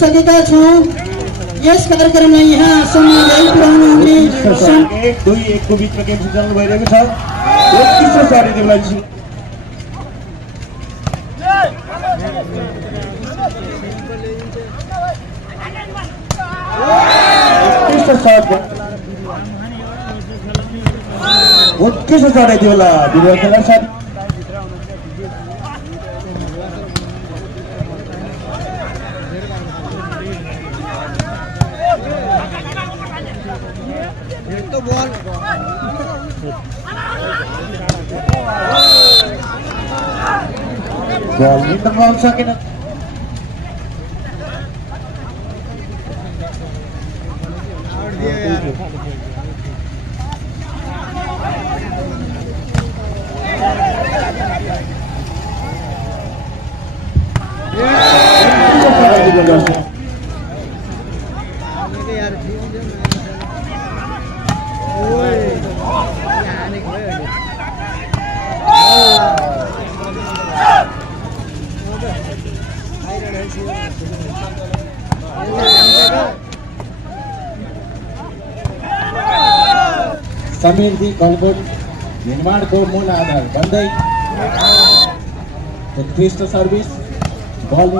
सकेका छौं यस कार्यक्रमलाई यहाँ सम्मानलाई पुर्याउनु हुने 1-2-1 को बीचमा गेम सञ्चालन भइरहेको छ। उत्कृष्ट सारी देवलाई उत्कृष्ट सारी देवला दिवा खेलाडी साथी ball ini terlalu sakit. Samir जी कलबोट निर्माण को मूल आधार बंदई उत्कृष्ट सर्विस बॉल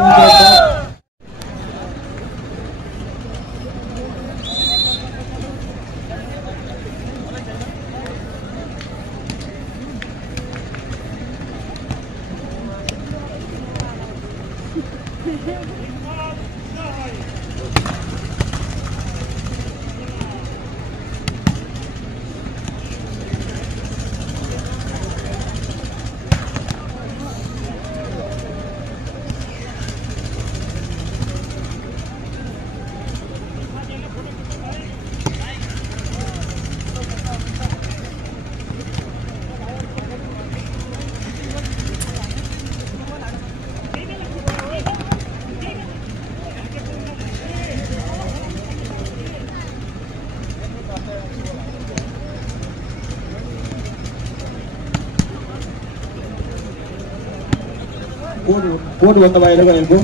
कोड भन्दा बाहिर गएको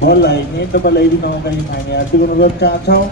बललाई नेट तपाईँलाई नौकाई खाने आर्थिक अनुरोध चाहन्छौँ।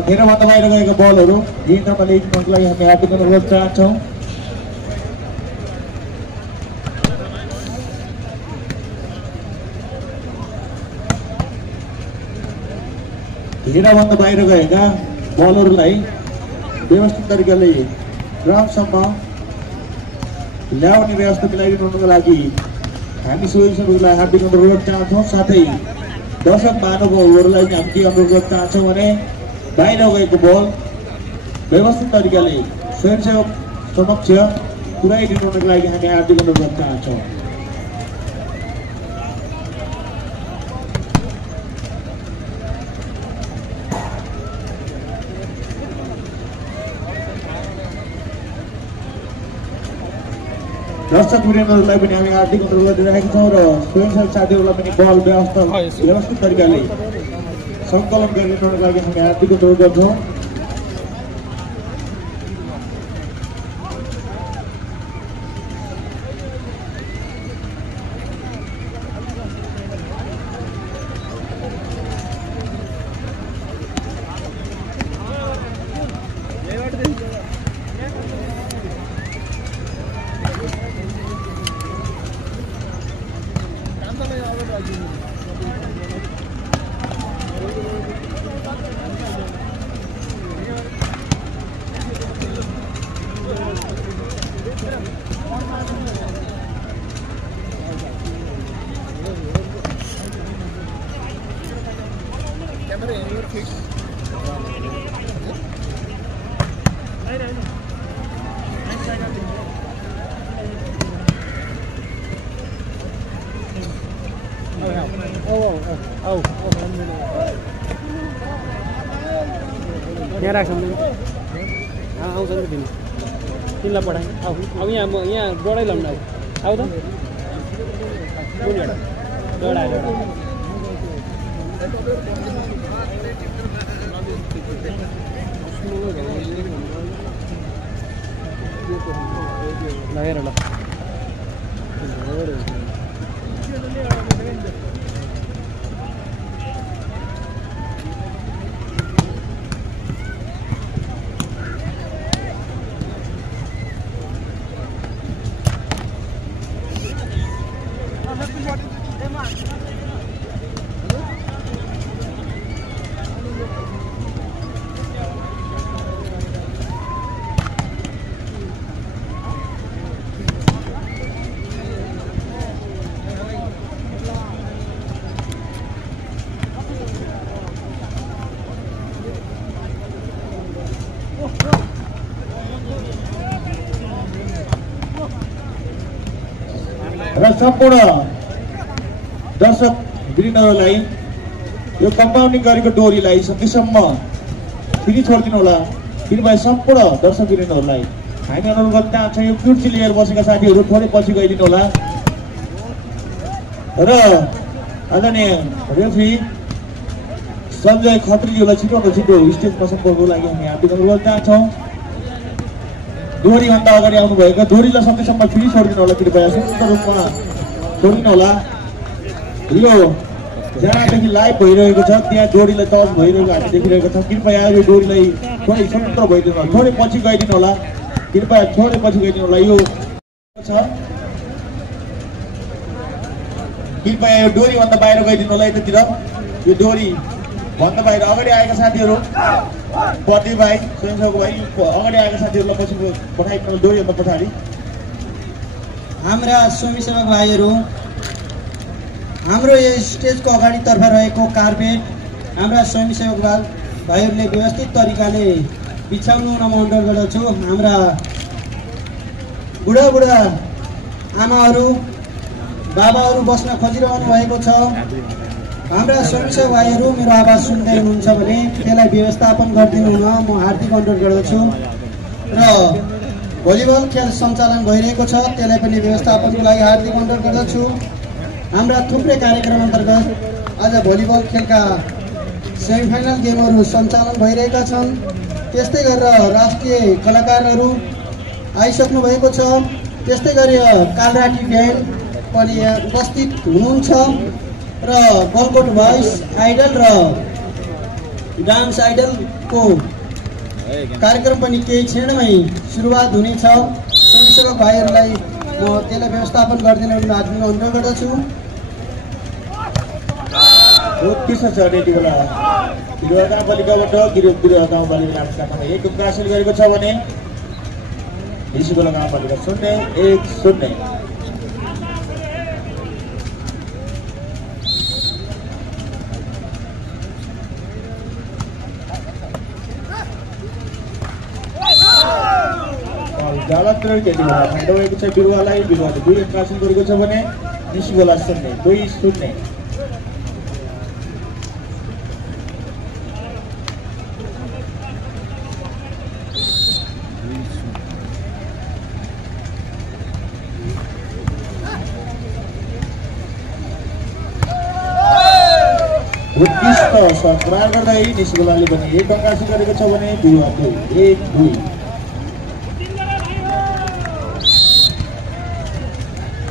घेरा भन्दा बाहिर गएको बलहरू दिन तपाईँले इन्जिनको लागि हामी हार्दिक अनुरोध चाहन्छौँ। घेरा भन्दा बाहिर गएका बलहरूलाई व्यवस्थित तरिकाले ग्राउन्डसम्म ल्याउने व्यवस्था मिलाइदिनुको लागि हामी सदस्यहरूलाई हार्दिक अनुरोध चाहन्छौँ। साथै दर्शक महानुभावहरूलाई हामी के अनुरोध चाहन्छौँ भने बाहिर गएको बल व्यवस्थित तरिकाले स्वयंसेवक समक्ष पुर्याइदिनुको लागि हामी हार्दिक अनुरोध चाहन्छौँ। दर्शक वृन्दहरूलाई पनि हामी हार्दिक अनुरोध गरिरहेका छौँ र स्वयंसेवक साथीहरूलाई पनि बल व्यवस्थित तरिकाले सङ्कलन गरिदिनुको लागि हामी हार्दिक अनुरोध गर्छौँ। यहाँ राख्छ भने आउँछ नि तिमी तिमीलाई पठाएँ अब यहाँबाटै ल्याउनु आऊ त कुन एउटा लगेर ल र सम्पूर्ण दर्शक वृन्दहरूलाई यो कम्पाउन्डिङ गरेको डोरीलाई सकेसम्म फेरि छोडिदिनु होला। कृपया सम्पूर्ण दर्शक वृन्दहरूलाई हामी अनुरोध गर्न चाहन्छौँ यो कुर्सी लिएर बसेका साथीहरू थोरै पछि गइदिनु होला। र आदरणीय रेफ्री सञ्जय खत्रीज्यूलाई छिटो स्टेजमा सम्पर्कको लागि हामी हार्दिक अनुरोध गर्न चाहन्छौँ। डोरीभन्दा अगाडि आउनुभएको डोरीलाई सकेसम्म फेरि छोडिदिनु होला। कृपया स्वतन्त्र रूपमा छोडिदिनु होला। यो जहाँदेखि लाइभ भइरहेको छ त्यहाँ डोरीलाई टच भइरहेको हामी देखिरहेको छौँ। कृपया यो डोरीलाई थोरै स्वतन्त्र भइदिनु होला, थोरै पछि गइदिनु होला। कृपया थोरै पछि गइदिनु होला। यो छ कृपया यो डोरीभन्दा बाहिर गइदिनु होला। यतातिर यो डोरी भन्दा बाहिर अगाडि आएका साथीहरू प्रदीप भाइ स्वयंसेवक भाइ अगाडि आएका साथीहरूलाई पछि पठाइदिनु डोरीभन्दा पछाडि। हाम्रा स्वयंसेवक भाइहरू हाम्रो यो स्टेजको अगाडितर्फ रहेको कार्पेट हाम्रा स्वयंसेवक भाइहरूले व्यवस्थित तरिकाले बिछाउनु हुन म अनुरोध गर्दछु। हाम्रा बुढा आमाहरू बाबाहरू बस्न खोजिरहनु भएको छ। हाम्रा स्वयंसेवक भाइहरू मेरो आवाज सुन्दै हुनुहुन्छ भने त्यसलाई व्यवस्थापन गरिदिनु हुन म हार्दिक अनुरोध गर्दछु। र भलिबल खेल सञ्चालन भइरहेको छ त्यसलाई पनि व्यवस्थापनको लागि हार्दिक अनुरोध गर्दछु। हाम्रा थुप्रै कार्यक्रम अन्तर्गत आज भलिबल खेलका सेमिफाइनल गेमहरू सञ्चालन भइरहेका छन्। त्यस्तै गरेर राष्ट्रिय कलाकारहरू आइसक्नु भएको छ। त्यस्तै गरी कालराटी ब्यान्ड पनि यहाँ उपस्थित हुनुहुन्छ र गलकोट भोइस आइडल र डान्स आइडलको कार्यक्रम पनि केही क्षणमै सुरुवात हुनेछ। स्वयंसेवक भाइहरूलाई म त्यसलाई व्यवस्थापन गरिदिनु हार्दिक अनुरोध गर्दछु। उत्कृष्ट छ यति बेला बिरुवा गाउँपालिकाबाट बिरुवा गाउँपालिकाले एक अङ्क हासिल गरेको छ भने ऋषिखोला गाउँपालिका 0-1-0। जालत्र त्यति बेला फाइदा भएको छ बिरुवालाई। बिरुवाले 2 अङ्क हासिल गरेको छ भने ऋषिखोला 0-2-0। उत्कृष्ट सङ्ग्रह गर्दै ऋषिखोलाले पनि 1 अङ्क हासिल गरेको छ भने बिरुवा 2-1-2।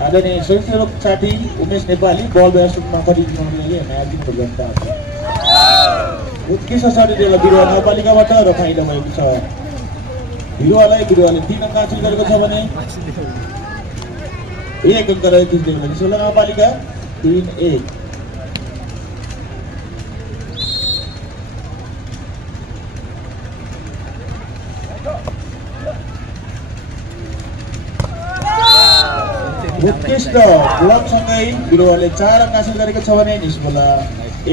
आदरणीय स्वयंसेवक साथी उमेश नेपाली बल व्यवस्थापनमा परिचालनको लागि हामी हार्दिक अनुरोध गर्न चाहन्छौँ। उत्कृष्ट छ बिरुवा गाउँपालिकाबाट र फाइदा भएको छ बिरुवाले 3 अङ्क हासिल गरेको छ भने 1 अङ्क रहेको छ ऋषिखोला गाउँपालिका 3-1। उत्कृष्ट ब्लकसँगै बिरुवाले 4 अङ्क हासिल गरेको छ भने ऋषिखोला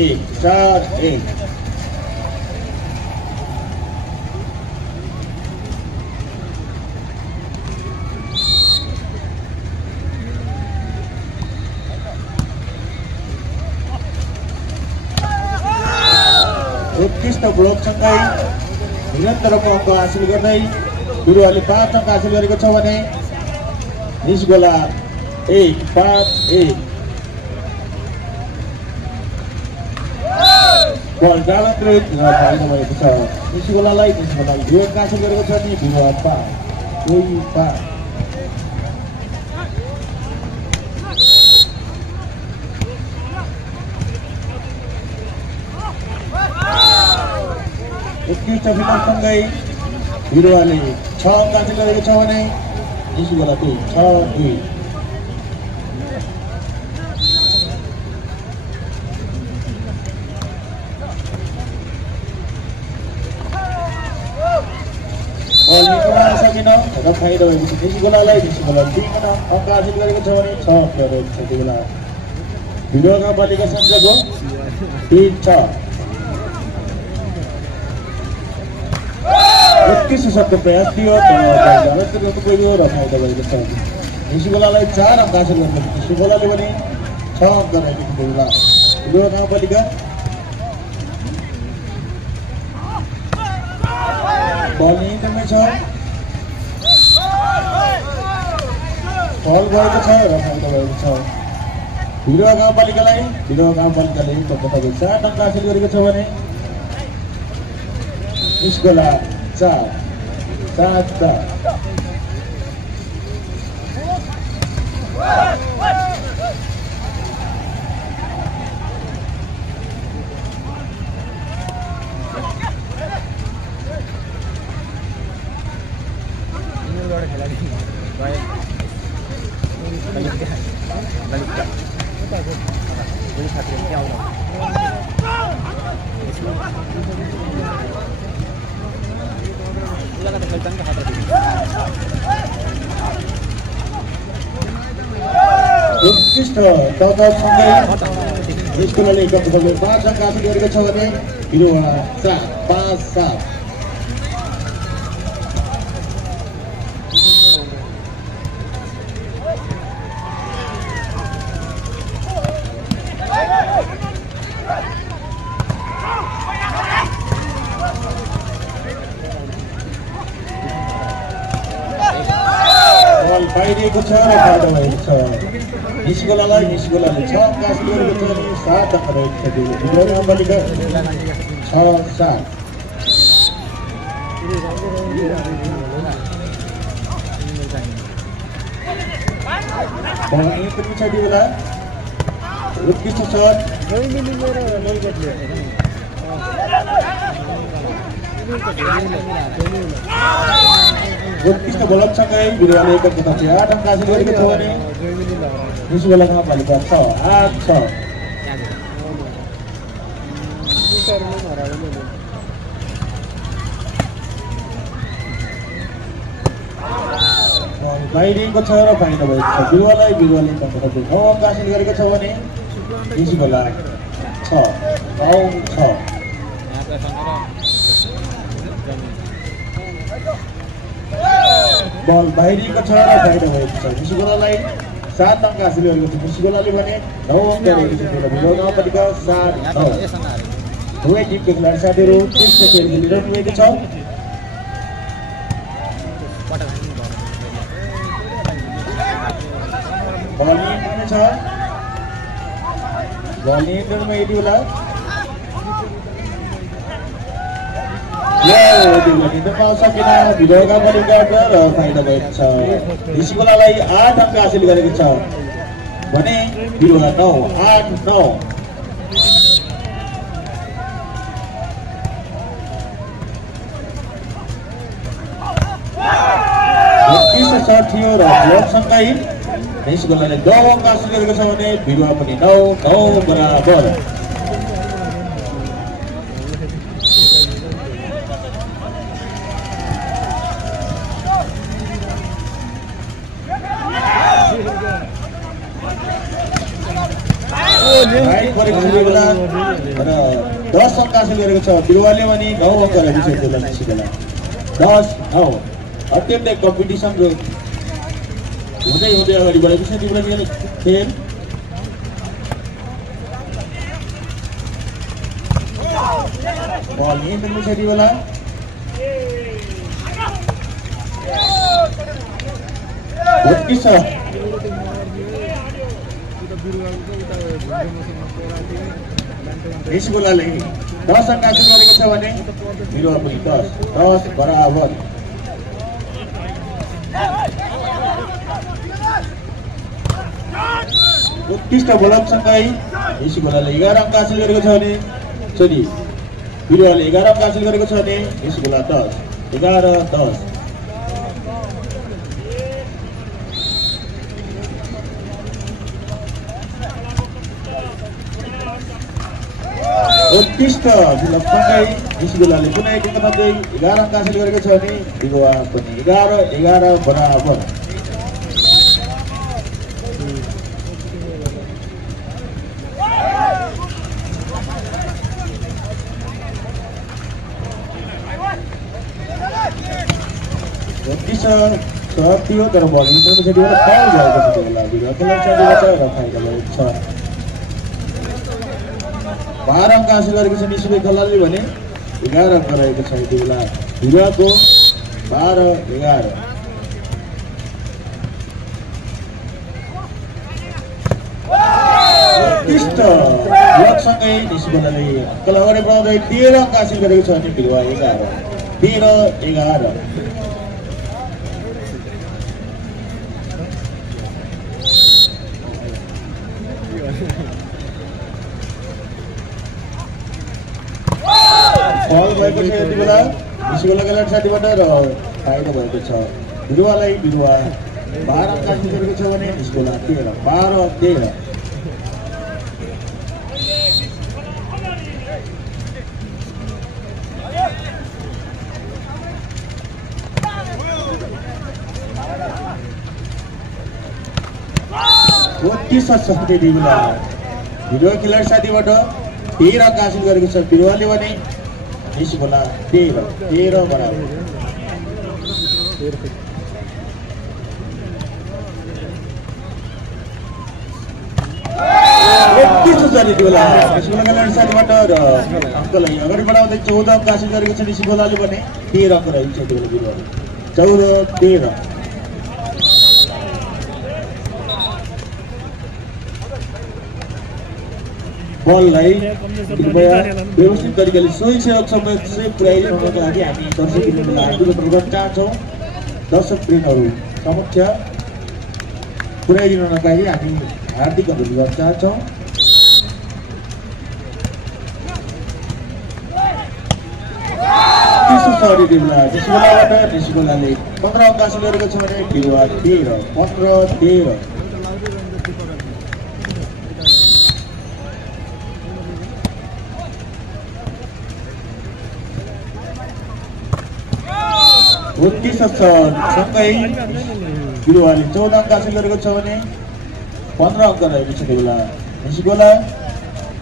1-4-1। उत्कृष्ट ब्लकसँगै निरन्तर अङ्क हासिल गर्दै बिरुवाले 5 अङ्क हासिल गरेको छ भने निस्गोला 1-5-1 बल डालन्द्रित फाइदा भएको छ निस्गोलालाई 2 अङ्क हासिल गरेको छ नि बिरुवा 2-5 उत्कृष्ट फिल्मसँगै बिरुवाले 6 अङ्क हासिल गरेको छ भने निस्गोला 6-2 सकिन र फाइदा भएको छ निस्गोलालाई 2 अङ्क हासिल गरेको छ भने 6 अङ्क रहेको छ त्यो बेला भिडियो गाउँपालिका संख्याको 3-6 उत्कृष्ट शब्द प्रयास थियो र फाइदा भएको छ निस्गोलालाई 4 अङ्क हासिल गर्नु निस्गोलाले पनि 6 अङ्क रहेको थियो बेला भिडियो गाउँपालिका बल नियन्त्रणमै छ बल गएको छ र फाइदा भएको छ भिडियो गाउँपालिकाले 7 अङ्क हासिल गरेको छ भने निस्गोला 4-7 उत्कृष्ट दबावसँगै निस्गोलाले 5 अङ्क हासिल गरेको छ भने बिरुवा 4-5-7 बाहिरिएको छ र फाइदा भएको छ निस्गोलाले 6 अङ्क हासिल गरेको छ भने 7 अङ्क रहेको छ भिडियो गाउँपालिका 6-7 छ त्यो बेला उत्कृष्ट शट उत्कृष्ट बलसँगै बिरुवाले 8 अङ्क हासिल गरेको छ भने निस्गोला गाउँपालिका 6-8-6 बाहिरिएको छ र फाइदा भएको छ बिरुवाले 9 अङ्क हासिल गरेको छ भने निस्गोला 6-9-6 बल बाहिरिएको छ र फाइदा भएको छ निस्गोलालाई 7 अङ्क हासिल गरेको छ निस्गोलाले भने 9 अङ्क रहेको छ भिडियो गाउँपालिका 7-9 दुवै टिमको खेलाडी साथीहरू उत्कृष्ट खेल खेलिरहनु भएको छ बल नियन्त्रणमा छ बल नियन्त्रणमा यति बेला सकिन भिडियो गाउँपालिका र फाइदा भएको छ निस्गोलालाई 8 अङ्क हासिल गरेको छ भने बिरुवा 9-8-9 उत्कृष्ट शट थियो र ब्लकसँगै निस्गोलाले 9 अङ्क हासिल गरेको छ भने बिरुवा पनि 9-9 बराबर र 10 अङ्क हासिल गरेको छ बिरुवाले पनि 9 अङ्क रहेको छ त्यो निस्गोला 10-9 अत्यन्तै कम्पिटिसन हुँदै अगाडि बढेको छ तिम्रो खेल बल नियन्त्रण छ यति बेला उत्कृष्ट निस्कुलाले 10 अंक हासिल गरेको छ भने बिरुवा पनि 10 बराबर उत्कृष्ट बोलसँगै निस्कुलाले 11 अंक हासिल गरेको छ भने सरी बिरुवाले 11 अंक हासिल गरेको छ भने निस्कुला 10 11-10 उत्कृष्ट विलम्बसँगै निस्कुलाले पुनः एक मध्ये 11 अंक हासिल गरेको छ भने बिरुवा पनि 11-11 बराबर उत्कृष्ट थियो तर बल इन्टरमा चाहिँ एउटा फाउल भएको छ त्यसलाई बिरुवा खेलाडी साथीबाट र फाइदा भएको छ 12 अंक हासिल गरेको छ निस्कुले खेलाडीले भने 11 अंक रहेको छ यति बेला बिरुवाको 12-11 उत्कृष्ट ब्लकसँगै निस्कुलाले अङ्क अगाडि बढाउँदै 13 अंक हासिल गरेको छ भने बिरुवा 13-11 फल भएको छ यति बेला निस्कुला खेलाडी साथीबाट र फाइदा भएको छ बिरुवालाई 12 अंक हासिल गरेको छ भने निस्कुला 12-13 उत्कृष्ट छ यति बेला बिरुवा खेलाडी साथीबाट 13 अंक हासिल गरेको छ बिरुवाले भने निस्कुला 13 बराबर उत्कृष्ट छ यति बेला निस्कुला खेलाडी साथीबाट र अङ्कलाई अगाडि बढाउँदै 14 अंक हासिल गरेको छ निस्कुलाले भने 13 अंक रहेको छ यति बेला बिरुवाले 14-13 बललाई कृपया व्यवस्थित तरिकाले सही सेवकसम्म सेभ पुर्याइदिनुको लागि हामी दर्शकवृन्दलाई हार्दिक अनुरोध चाहन्छौँ दर्शकवृन्दहरू समक्ष पुर्याइदिनुको लागि हामी हार्दिक अनुरोध चाहन्छौँ निस्कुलाले 15 अंक हासिल गरेको छ भने बिरुवा 15-13 उत्कृष्ट सँगै बिरुवाले 14 अंक हासिल गरेको छ भने 15 अंक रहेको छ त्यो बेला निस्कुला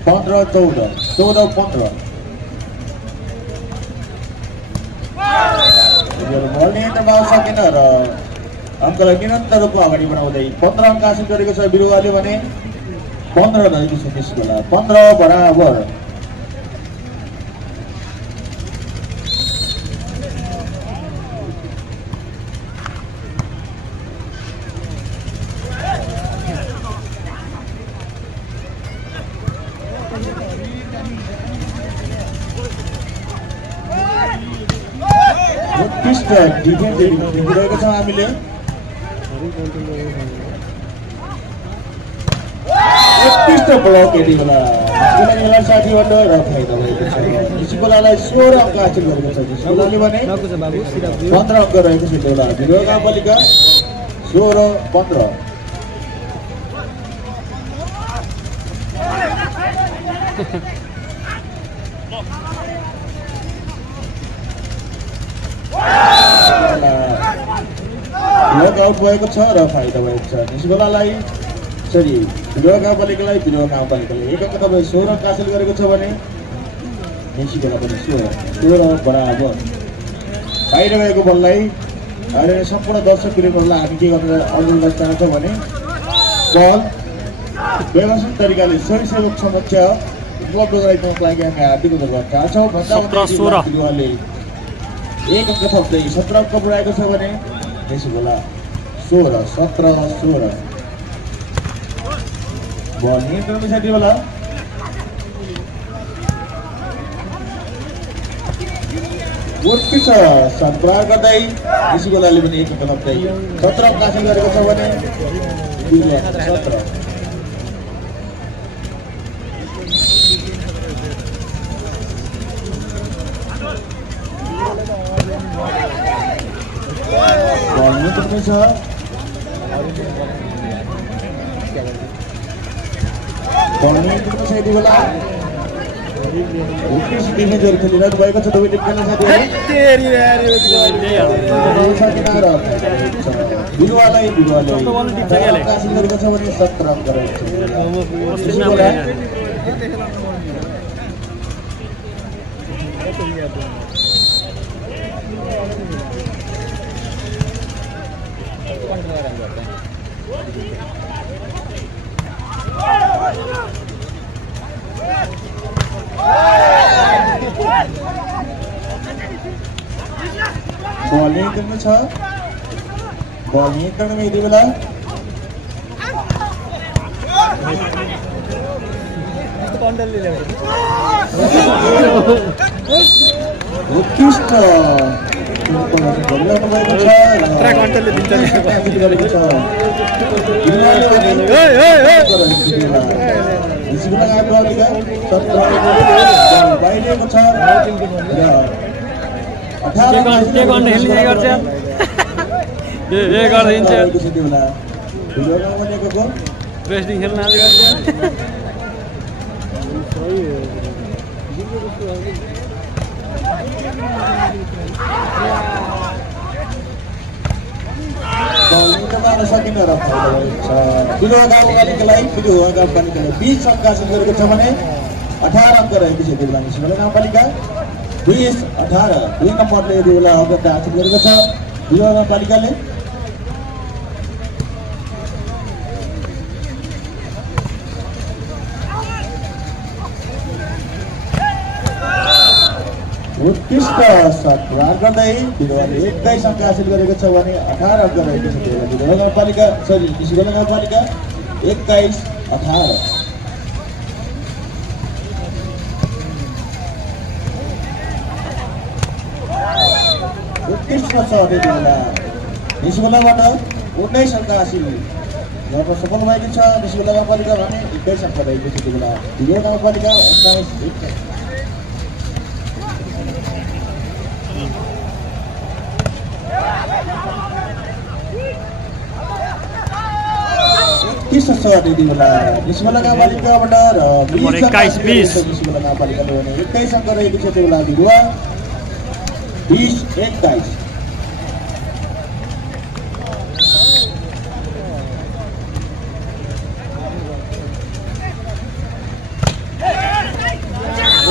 15-14 14-15 बल नियन्त्रणमा सकेन र अङ्कलाई निरन्तर रूपमा अगाडि बढाउँदै 15 अंक हासिल गरेको छ बिरुवाले भने 15 रहेको छ निस्कुला 15 बराबर डिफेन्स देखिरहेको छौँ हामीले उत्कृष्ट ब्लक यति बेला निस्कुला खेलाडी साथीबाट र फाइदा भएको छ निस्कुलालाई 16 अंक हासिल गरेको छ निस्कुलाले भने 15 अंक रहेको छ त्यो बेला बिरुवा गाउँपालिका 16-15 ब्लक आउट भएको छ र फाइदा भएको छ निस्कुलालाई सरी बिरुवा गाउँपालिकालाई बिरुवा गाउँपालिकाले एक अंक तपाईँ 16 अंक हासिल गरेको छ भने निस्कुला पनि 16 बराबर बाहिर गएको बललाई अहिले सम्पूर्ण दर्शक प्रेमीहरूलाई हामी के गर्न अनुरोध चाहन्छौँ भने बल व्यवस्थित तरिकाले सही सेवक समक्ष उपलब्ध गराइदिनको लागि हामी हार्दिक धन्यवाद चाहन्छौँ। भन्दा 17-16 बिरुवाले एक अङ्क थप्दै 17 अङ्क पुऱ्याएको छ भने त्यसो बेला 16-17-16 बल नियन्त्रणमा छ त्यति बेला। उत्कृष्ट शट प्रहार गर्दै यसै बेलाले पनि एक अङ्क थप्दै 17 अङ्क हासिल गरेको छ भने बिरुवा 17 बल नियन्त्रणमा छ। बल नियन्त्रणमा छ यति बेला। उत्कृष्ट डिफेन्सहरू खेलिरहनु भएको छ दुवै टिमका साथीहरू। बिरुवाले हासिल गरेको छ भने 17 अङ्क रहेको बल नियन्त्रणमा छ। बल नियन्त्रणमा यति बेला। उत्कृष्ट गरिरहनु भएको छ। बाहिरिएको छ रेस्लिङ खेल्न सकिन र बिरुवा गाउँपालिकालाई 20 अङ्क हासिल गरेको छ भने 18 अङ्क रहेको छ यति बेला निस्किने गाउँपालिका 20-18 दुई नम्बरले यति बेला अग्रता हासिल गरेको छ बिरुवा गाउँपालिकाले। उत्कृष्ट शट प्रहार गर्दै बिरुवाले 21 अङ्क हासिल गरेको छ भने 18 अङ्क रहेको छ बिरुवा गाउँपालिका निस्किने गाउँपालिका 21-18। उत्कृष्ट छ यति बेला निस्किलाबाट 19 अङ्क हासिल गर्न सफल भएको छ निस्किला गाउँपालिका भने 21 अङ्क रहेको छ यति बेला बिरुवा गाउँपालिका 19-1। उत्कृष्ट छ यति बेला निस्किला गाउँपालिकाबाट र 21-20 निस्किला गाउँपालिकाले भने 21 अङ्क रहेको छ यति बेला बिरुवा 20-21।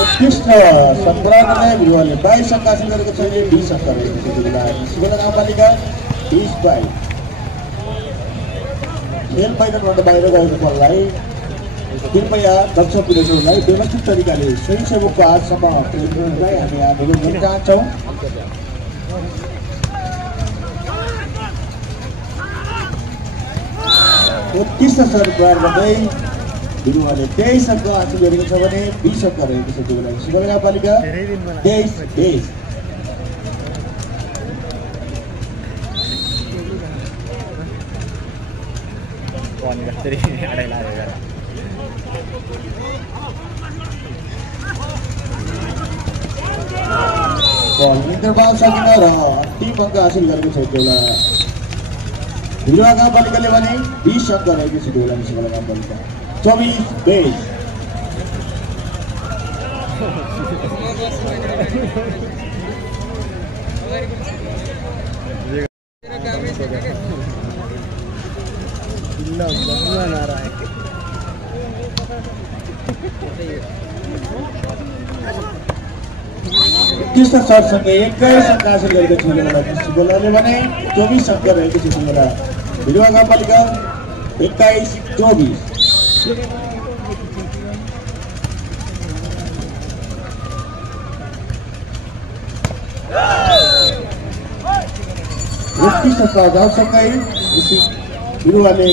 उत्कृष्ट सन्तानले बिरुवाले 22 अङ्क हासिल गरेको छ भने 20 अङ्क रहेको छ यति बेला निस्किला गाउँपालिका 20-22। खेल मैदानबाट बाहिर गएको बललाई कृपया दक्ष पुलिसहरूलाई व्यवस्थित तरिकाले स्वयंसेवकको हातसम्म प्रयोग गर्नलाई हामी अनुरोध गर्न चाहन्छौँ। उत्कृष्ट शट प्रहार गर्दै बिरुवाले 23 अङ्क हासिल गरेको छ भने 20 अङ्क रहेको छ त्यो बेला निस्किला गाउँपालिका 23-20। बल नियन्त्रणमा सकिन र अन्तिम अङ्क हासिल गरेको छ त्यो बेला बिरुवा गाउँपालिकाले भने 20 अङ्क रहेको छ त्यो बेला निस्किला गाउँपालिका 24-20। उत्कृष्ट शटसँगै 21 अङ्क हासिल गरेको छ निस्किलाले भने 24 अङ्क रहेको छ त्यो बेला बिरुवा गाउँपालिका 21-24। उत्कृष्ट प्रभावसँगै बिरुवाले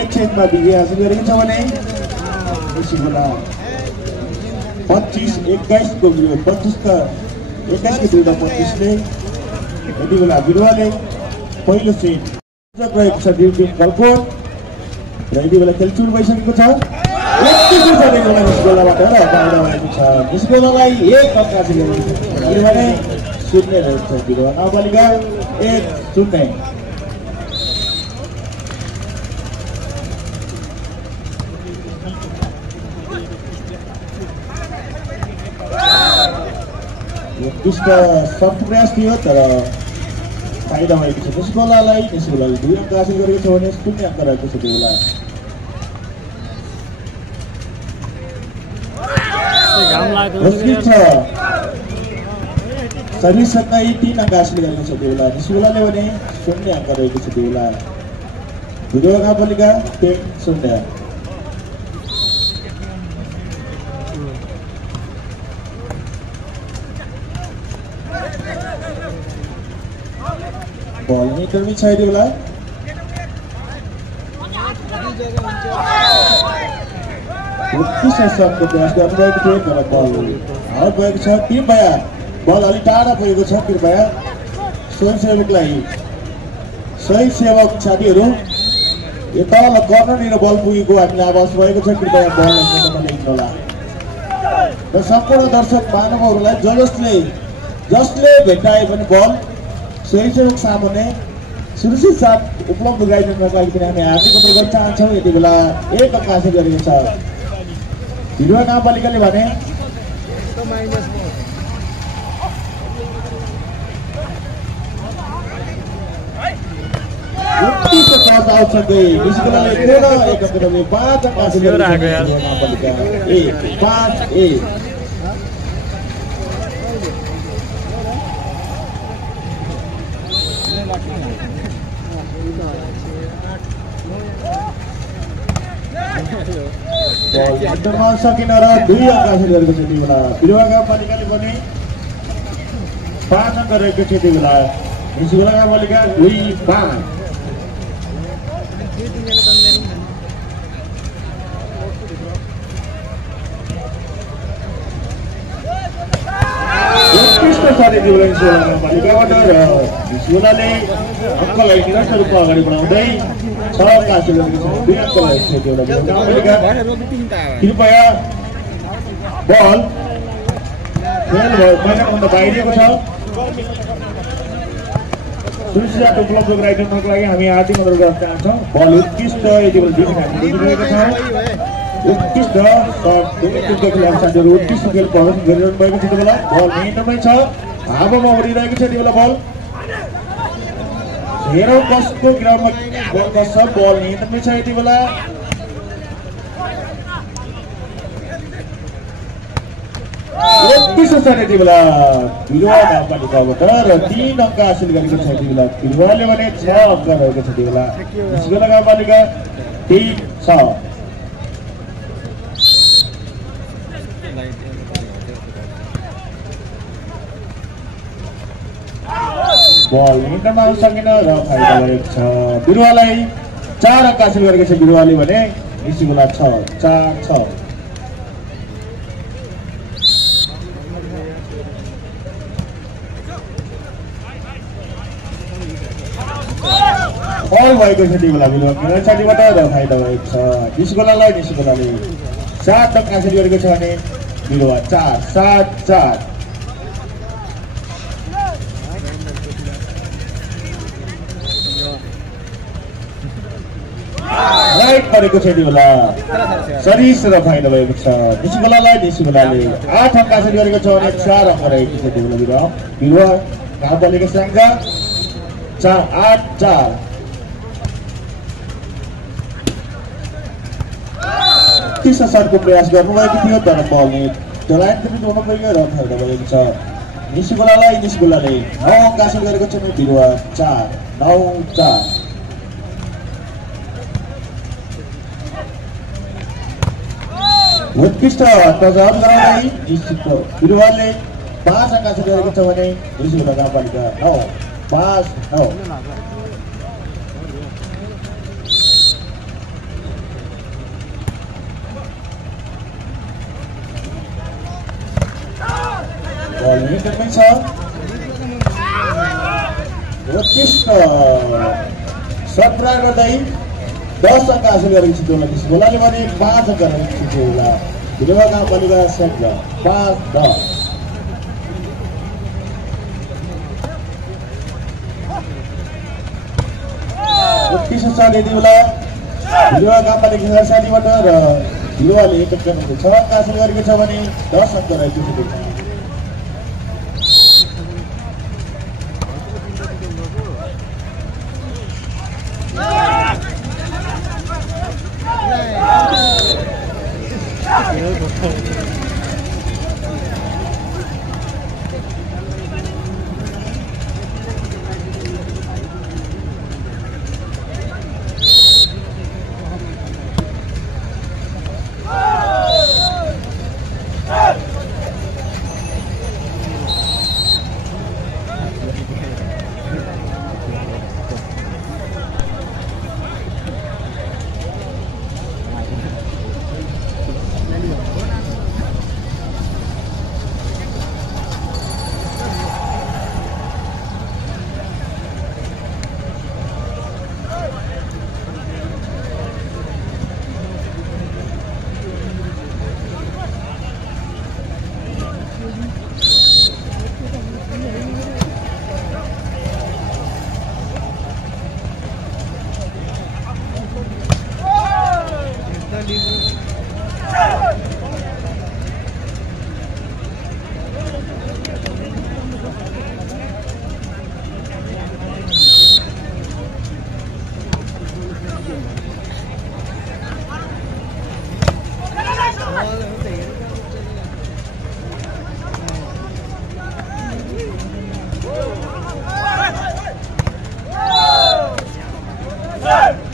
एक सेटमा विजय हासिल गरेको छ भने यति बेला 25-21 को विरोध 25 का 21 के विरुद्ध 25 ले यति बेला बिरुवाले पहिलो सेट रहेको छ ड्युटी गलकोट र यति बेला खेल सुरु भइसकेको छ। गोलाबाट बाहिर भएको छ। यस गोलालाई एक अंक हासिल गरेको छ भने शून्य रहेको छ। बिरुवा नवबालिका 1-0। उत्कृष्ट सर्ट प्रयास थियो तर फाइदा भएको छ। त्यस गोलालाई 2 अंक हासिल गरेको छ भने 0 अंक रहेको छ। त्यो बेला सर्भिससँगै 3 अंक हासिल गरेको छ। त्यो बेला त्यस गोलाले भने 0 अंक रहेको छ। त्यो बेला बिरुवा नवबालिका 3-0। बल मिटरमै छ यति बेला। उत्कृष्ट शटको प्रयास गर्नुभएको थियो तर बल आउट भएको छ। 3-2 बल अलि टाढा पुगेको छ। कृपया स्वयंसेवकलाई सही सेवक साथीहरू यो तल कर्नरतिर बल पुगेको हामीलाई आवाज भएको छ। कृपया बल लेख्नुहोला र सम्पूर्ण दर्शक महानुभावहरूलाई जसले भेट्टाए पनि बल स्वयंसेवक सामुन्ने सुरक्षित साथ उपलब्ध गराइदिनुको लागि पनि हामी हार्दिक अनुरोध गर्न चाहन्छौँ। यति बेला 1 अंक हासिल गरेको छ। बिरुवा नवबालिकाले भने उत्कृष्ट शट आउटसँगै निस्कुलाले पुनः 1 अंक र 5 अंक हासिल गरेको छ। 5-1। बल सकिन र 2 अंक हासिल गरेको छ। त्यो बेला बिरुवा नवबालिकाले पनि 5 अंक रहेको छ। त्यो बेला बिरुवा नवबालिका 2-5। उत्कृष्ट शट यति बेला बिरुवा नवबालिकाबाट र बिरुवाले अंकलाई निरन्तर रूपमा अगाडि बढाउँदै 6 अंक हासिल गरेको छ। 2 अंक रहेको छ। त्यो बेला नवबालिका कृपया बल खेल मैदानभन्दा बाहिरिएको छ। सुरक्षित उपलब्ध गराइदिनुको लागि हामी हार्दिक अनुरोध गर्न चाहन्छौँ। बल उत्कृष्ट यति बेला देखिरहेको छ। उत्कृष्ट खेलाडी साथीहरू उत्कृष्ट खेल प्रदर्शन गरिरहनु भएको छ। त्यो बेला बल नियन्त्रणमै छ। हावामा उडिरहेको छ। त्यो बेला बल हेरौँ कसको ग्राउन्डमा बल बस्छ। बल नियन्त्रणमै छ। यति बेला उत्कृष्ट छ। यति बेला बिरुवा नवबालिकाबाट र 3 अंक हासिल गरेको छ। यति बेला बिरुवाले भने 6 अंक रहेको छ। त्यो बेला बिरुवा नवबालिका 3-6। बल नियन्त्रणमा आउन सकेन र फाइदा भएको छ। बिरुवालाई 4 अंक हासिल गरेको छ। बिरुवाले भने यति बेला 6-4-6। बल भएको छ। त्यो बेला बिरुवा खेलाडी साथीबाट र फाइदा भएको छ। निस्कोलालाई 7 अंक हासिल गरेको छ भने बिरुवा 4-7-4। राइट परेको छ। त्यो बेला सरिस र फाइदा भएको छ। निस्कोलाले 8 अंक हासिल गरेको छ भने 4 अंक रहेको छ। त्यो बेला बिरुवा नवबालिका संख्या 4-8-4। तीसरा शटको प्रयास गर्नुभएको थियो तर बलले डलाइन्ट हुन पुग्यो र फाइदा भएको छ। निस्कोलाले 9 अंक हासिल गरेको छ भने बिरुवा 4-9-4। उत्कृष्ट प्रजात गराउँदै बिरुवाले 5 अङ्क हासिल गरेको छ भने निस्कुला गाउँपालिका 9-5-9। बल हिटमै छ। उत्कृष्ट सर्ट ट्राई गर्दै 10 अङ्क हासिल गरेको छ त्यो निस्कुलाले भने 5 अङ्क रहेको छ त्यो बिरुवा गाउँपालिका 5-10। उत्कृष्ट छ यति बेला बिरुवा गाउँपालिका साथीबाट र बिरुवाले 1 अङ्क 6 अङ्क हासिल गरेको छ भने 10 अङ्क रहेको छ।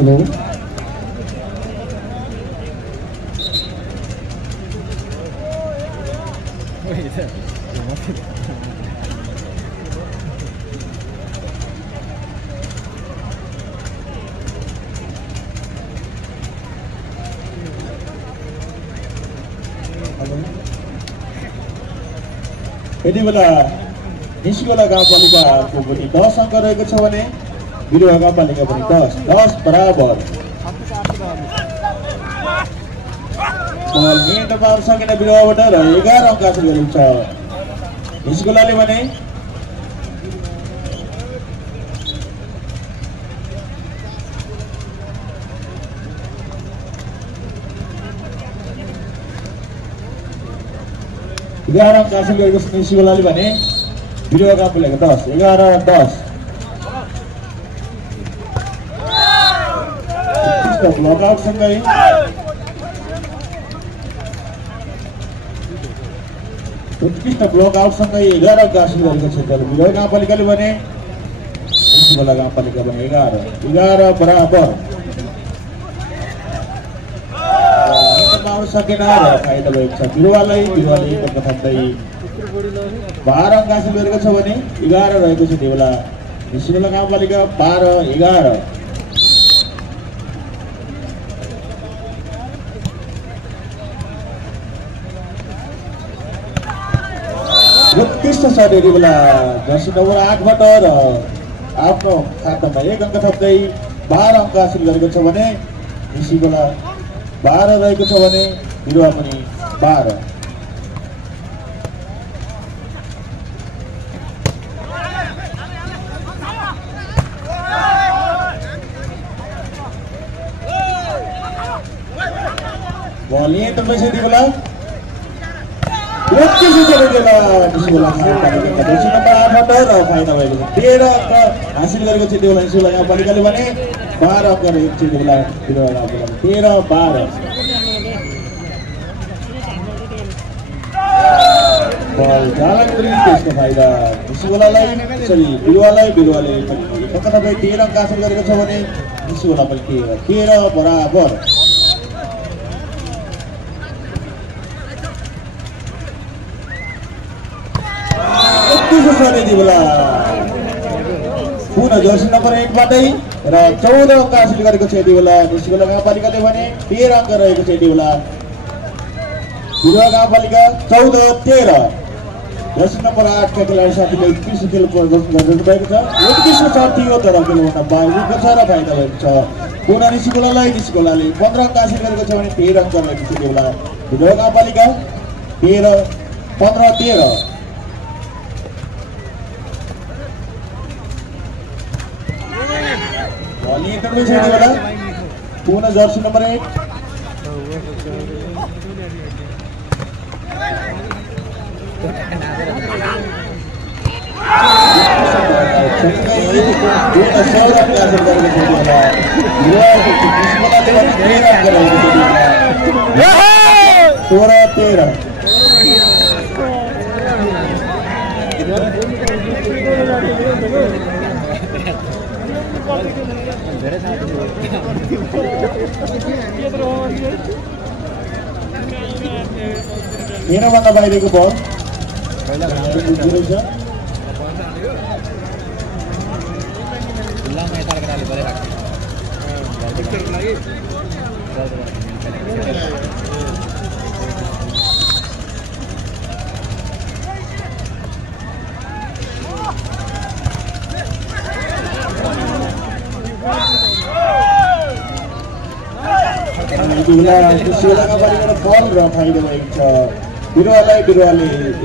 Hello. यति बेला निस्कुला गाउँपालिकाको पनि 10 अङ्क रहेको छ भने बिरुवा गाउँपालिका पनि 10 बराबर। बल हिट पाउन सकेन बिरुवाबाट र 11 अङ्क हासिल गरेको छ निस्कुलाले भने। एघार अङ्क हासिल गरेको छ निस्कुलाले भने बिरुवा गाउँपालिका 10 11-10। ब्लकआउटसँगै उत्कृष्ट ब्लकआउटसँगै 11 अङ्क हासिल गरेको छ बिरुवा गाउँपालिकाले भने निस्कुला गाउँपालिका भने 11 बराबर। पाउन सकेन र फाइदा भएको छ बिरुवाले 1 अङ्क थप्दै 12 अङ्क हासिल गरेको छ भने 11 रहेको छ त्यो बेला निस्कुला गाउँपालिका 12-11। उत्कृष्ट छ यति बेला जर्सी नम्बर 8 बाट र आफ्नो खातामा 1 अङ्क थप्दै 12 अङ्क हासिल गरेको छ भने निस्कुला 12 रहेको छ भने बिरुवा पनि 12। बल यति बेला उत्कृष्ट छ यति बेला निस्कुला गाउँपालिका जर्सी नम्बर 8 बाट र फाइदा भएको छ 13 अङ्क हासिल गरेको छ त्यो बेला निस्कुला गाउँपालिकाले भने 12 अङ्क रहेको छ त्यो बेला बिरुवा गाउँपालिका 13-12। बल जालन्द्री त्यसको फाइदा निस्कुलालाई बिरुवाले 1 अङ्क थप्दै 13 अङ्क हासिल गरेको छ भने निस्कुला पनि 13 बराबर। 21 यति बेला पुनः जर्सी नम्बर 1 बाटै र 14 अङ्क हासिल गरेको छ यति बेला निस्कुला गाउँपालिकाले भने 13 अङ्क रहेको छ यति बेला बिरुवा गाउँपालिका 14-13 जर्सी नम्बर 8 का खेलाडी साथीले उत्कृष्ट खेल प्रदर्शन गरिरहनु भएको छ। उत्कृष्ट साथ थियो तर खेलभन्दा बाहिरको छ र फाइदा भएको छ। पुनः निस्कुलाले 15 अङ्क हासिल गरेको छ भने 13 अङ्क रहेको छ यति बेला बिरुवा गाउँपालिका 15-13 नियन्त्रणमै छ यति बेला पुनः जर्सी नम्बर 1 भन्दा बाहिरको बल बल र फाइदा भएको छ। बिरुवाले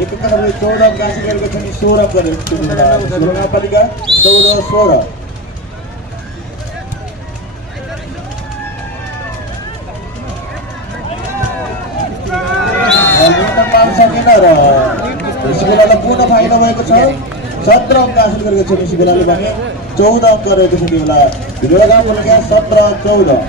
1 कदमले 14 अङ्क हासिल गरेको छ नि 16 अङ्क गरेको छ गाउँपालिका 14-16 सकेन र निस्कुलालाई पुनः फाइदा भएको छ। 17 अङ्क हासिल गरेको छ निस्कुलाले भने 14 अङ्क रहेको छ त्यो बेला बिरुवा गाउँपालिका 17-14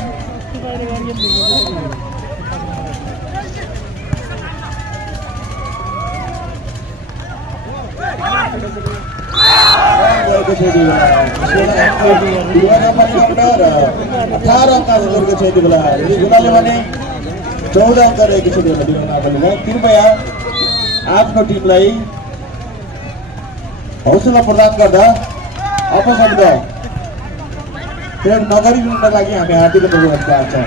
कृपया आफ्नो टिमलाई हौसला प्रदान गर्दा अपशब्द प्रयोग नगरिनुका लागि हामी हार्दिक अनुरोध गर्छौँ।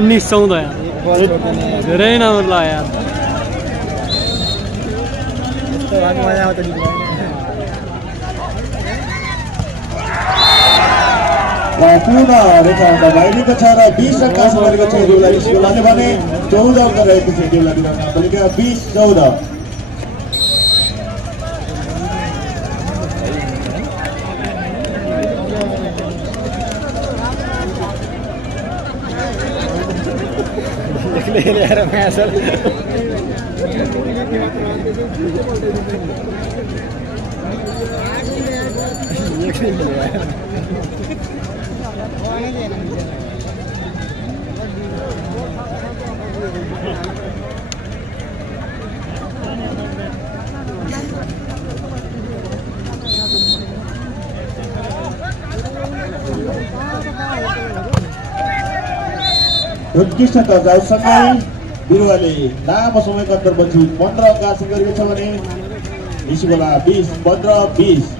उन्नीस 14 यार धेरै नम्बर ला यार पुनः रेखाबाट बाहिरको छ र 20 अङ्क हासिल गरेको छ निस्कुलाले भने 14 अङ्क रहेको छ गाउँपालिका 20-14 उत्कृष्ट जाउसँगै बिरुवाले लामो समयको अन्तरपछि 15 अङ्क हासिल गरेको छ भने निस्कुला 15-20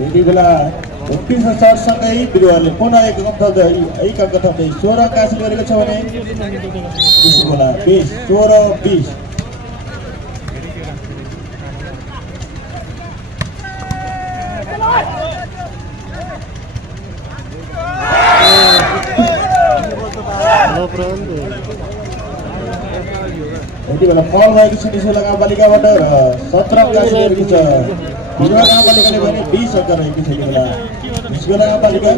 यति बेला 29 सर्टसँगै बिरुवाले पुनः एक अंक थप्दै 16 अंक हासिल गरेको छ भने निस्कोला 20 16-20 यति बेला फल भएको छ निस्कोला गाउँपालिकाबाट र 17 अंक हासिल गरेको छ बिरुवा गाउँपालिकाले भने 20 अंक रहेको छ यति बेला निस्कोला गाउँपालिका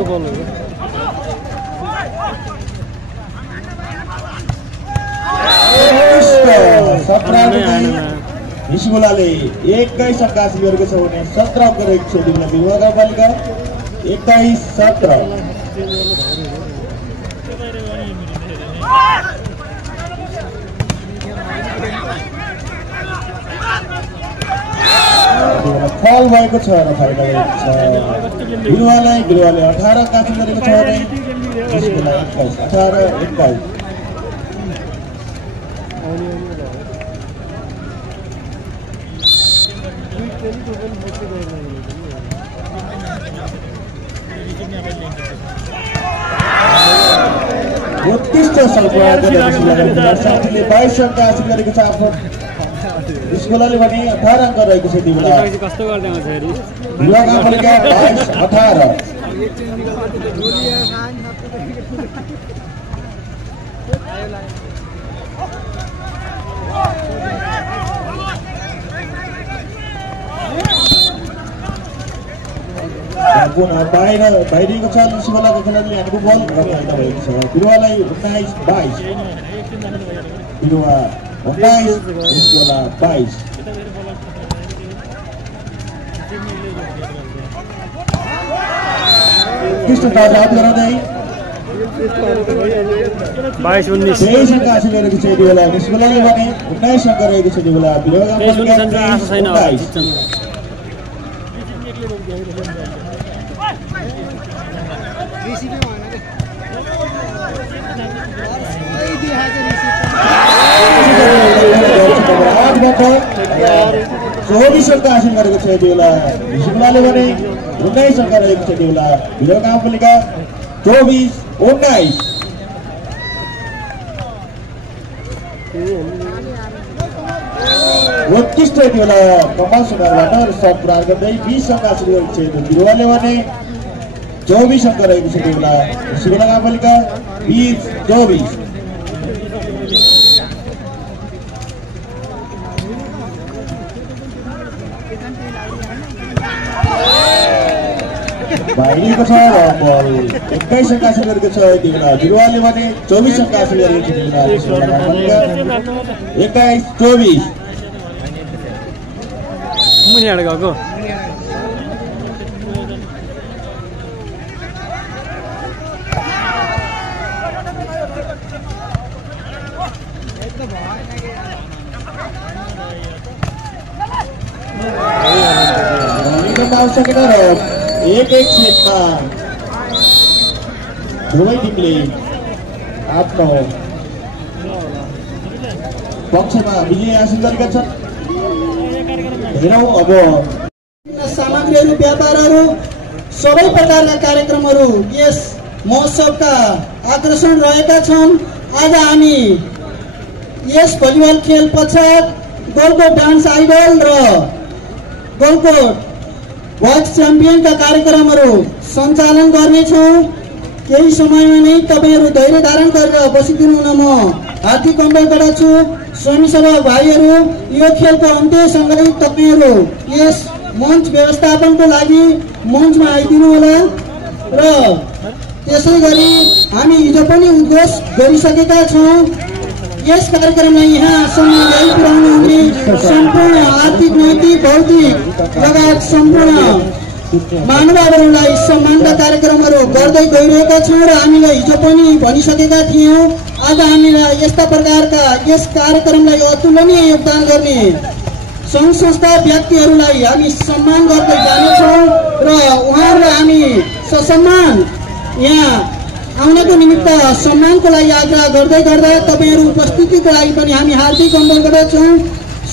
निस्कोलाले 21 अंक हासिल गरेको छ भने 17 अंक रहेको छ यति बेला बिरुवा गाउँपालिका 21-17 फल भएको छ र फाइदा भएको छ बिरुवाले 18 अंक हासिल गरेको छ भने निस्कोला 21 18-21 उत्कृष्ट सल्पना गरेर साथीले 22 अंक हासिल गरेको छ आफ्नो निस्कोलाले भने 18 अंक रहेको छ यति बेला बिरुवा गाउँपालिका 22-18 बाहिरिएको छ निस्कोलाको खेलाडीले हानेको बल र फाइदा भएको छ बिरुवालाई 19-22 बिरुवा 19 निस्कोला 22 कृष्ण दाजु गराउँदै 22-19 अंक हासिल गरेको छ यति बेला निस्कोलाले भने 19 अंक रहेको छ यति बेला बिरुवा गाउँपालिका 22 24 अंक हासिल गरेको छ यति बेला निस्कोलाले भने 19 अंक रहेको छ यति बेला बिरुवा गाउँपालिका 24-19 उत्कृष्ट यति बेला कमल सुनारबाट सर्ट प्रहार गर्दै 20 अंक हासिल गरेको छ बिरुवाले भने 24 अंक रहेको छ यति बेला निस्कोला गाउँपालिका 20-24 बाहिरिएको छ र बल 21 अंक हासिल गरेको छ यति बेला बिरुवाले भने 24 अंक हासिल गरेको छ यति बेला 21-24 मुनिबाट गएको सकेन र 1-1 सेटमा दुवै टिमले आफ्नो पक्षमा विजय हासिल गरेका छन् हेरौँ अब सामग्रीहरू व्यापारहरू सबै प्रकारका कार्यक्रमहरू यस महोत्सवका आकर्षण रहेका छन्। आज हामी यस भलिबल खेल पश्चात गोलकोट डान्स आइडल र गोलकोट वर्ल्ड च्याम्पियनका कार्यक्रमहरू सञ्चालन गर्नेछौँ। केही समयमा नै तपाईहरू धैर्य धारण गरेर बसिदिनु हुन म हार्दिक अनुरोध गर्दछु। स्वयंसेवक भाइहरू यो खेलको अन्त्यसँगै तपाईहरू यस मञ्च व्यवस्थापनको लागि मञ्चमा आइदिनु होला र त्यसै गरी हामी हिजो पनि उद्घोष गरिसकेका छौँ। यस कार्यक्रमलाई यहाँसम्म ल्याइपुर्याउनु हुने सम्पूर्ण आर्थिक नैतिक भौतिक लगायत सम्पूर्ण महानुभावहरूलाई सम्मानका कार्यक्रमहरू गर्दै गइरहेका छौँ र हामीले हिजो पनि भनिसकेका थियौँ। आज हामीलाई यस्ता प्रकारका यस कार्यक्रमलाई अतुलनीय योगदान गर्ने सङ्घ संस्था व्यक्तिहरूलाई हामी सम्मान गर्दै जानेछौँ र उहाँहरूलाई हामी ससम्मान यहाँ आउनको निमित्त सम्मानको लागि आग्रह गर्दै गर्दा तपाईहरू उपस्थितिको लागि पनि हामी हार्दिक अनुरोध गर्दछौँ।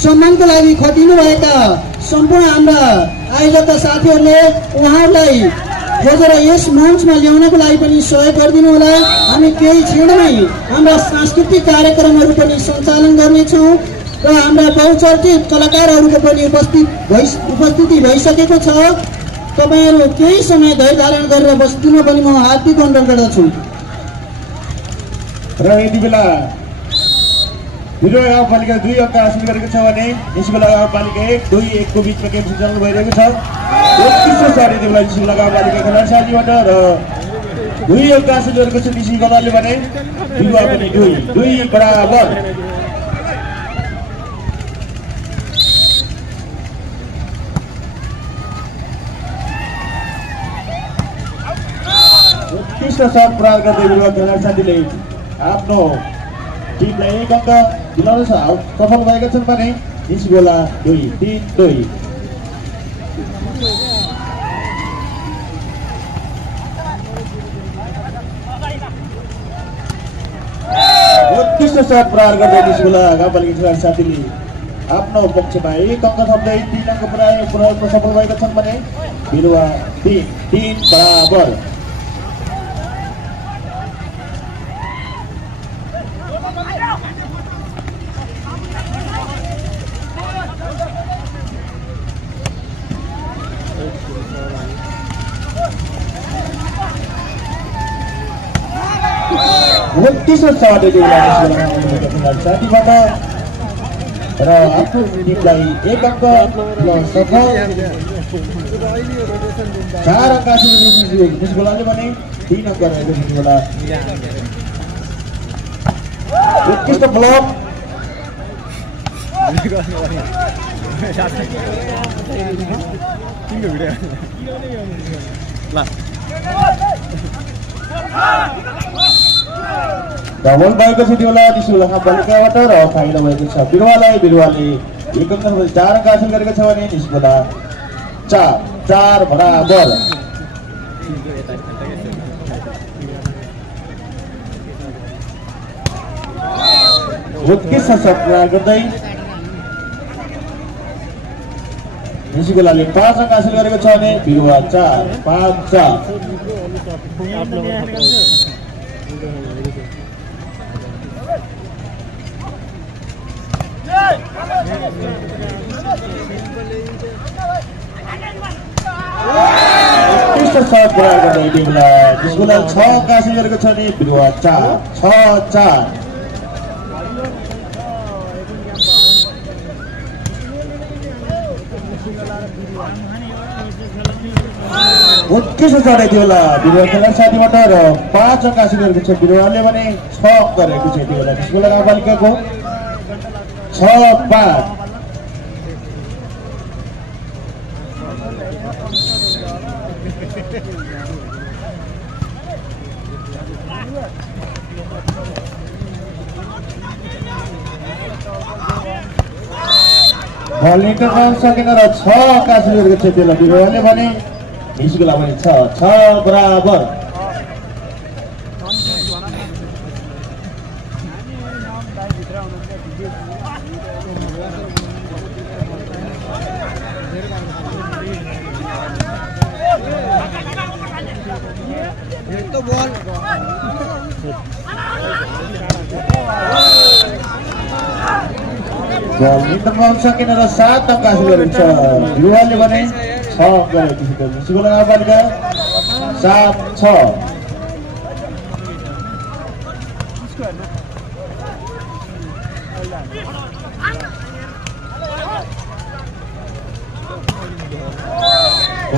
सम्मानको लागि खटिनुभएका सम्पूर्ण हाम्रा आयोजकका साथीहरूले उहाँहरूलाई खोजेर यस मञ्चमा ल्याउनको लागि पनि सहयोग गरिदिनु होला। हामी केही क्षणमै हाम्रा सांस्कृतिक कार्यक्रमहरू पनि सञ्चालन गर्नेछौँ र हाम्रा बहुचर्चित कलाकारहरूको पनि उपस्थिति भइसकेको छ। तपाईँहरू केही समय धैर्य धारण गरेर बस्दिनु पनि म हार्दिक अनुरोध गर्दछु। र यति बेला बिरुवा गाउँपालिका 2 अंक हासिल गरेको छ भने निस्कुला गाउँपालिका 1-2-1 को बिचमा गेम सञ्चालन भइरहेको छ। 31 सारी यति बेला निस्कुला गाउँपालिका खेलाडी साथीबाट र 2 अंक हासिल गरेको छ निस्कुलाले भने बिरुवा पनि 2 बराबर। शट प्रहार गर्दै बिरुवा खेलाडी साथीले आफ्नो टिमलाई 1 अंक दिलाउन सफल भएका छन् भने निस्कुला 2-3-2। उत्कृष्ट शट प्रहार गर्दै निस्कुला गाउँपालिका खेलाडी साथीले आफ्नो पक्षमा 1 अंक थप्दै 3 अंक पुर्याउन सफल भएका छन् भने बिरुवा 3-3 बराबर। साथीबाट र आफ्नो टिमलाई 1 अंक सफल 4 अंक हासिल निस्कुलाले भने 3 अंक रहेको निस्कुला। उत्कृष्ट ब्लक डबल भएको छ त्यो बेला निस्कुला गाउँपालिकाबाट र फाइदा भएको छ बिरुवाले 1 अंक 4 अंक हासिल गरेको छ भने निस्कुला 4 बराबर। उत्कृष्ट शट प्रहार गर्दै निस्कुलाले 5 अंक हासिल गरेको छ भने बिरुवा 4-5-4। शट प्रहार गर्दै बिरुवा निस्कुला 6 अंक हासिल गरेको छ भने बिरुवा 4-6-4। उत्कृष्ट शट यति बेला बिरुवा खेलाडी साथीबाट र 5 अंक हासिल गरेको छ बिरुवाले भने 6 अंक गरेको छ यति बेला निस्कुला गाउँपालिकाको 6-5। बल इन्टरभल सकेन र 6 अंक हासिल गरेको छ बेला बिरुवाले भने निस्कुला पनि 6 बराबर। बल इन्टरभल सकेन र 7 अंक हासिल गरेको छ बिरुवाले भने 6 अंक गरेको छ निस्कुला गाउँपालिका 7-6।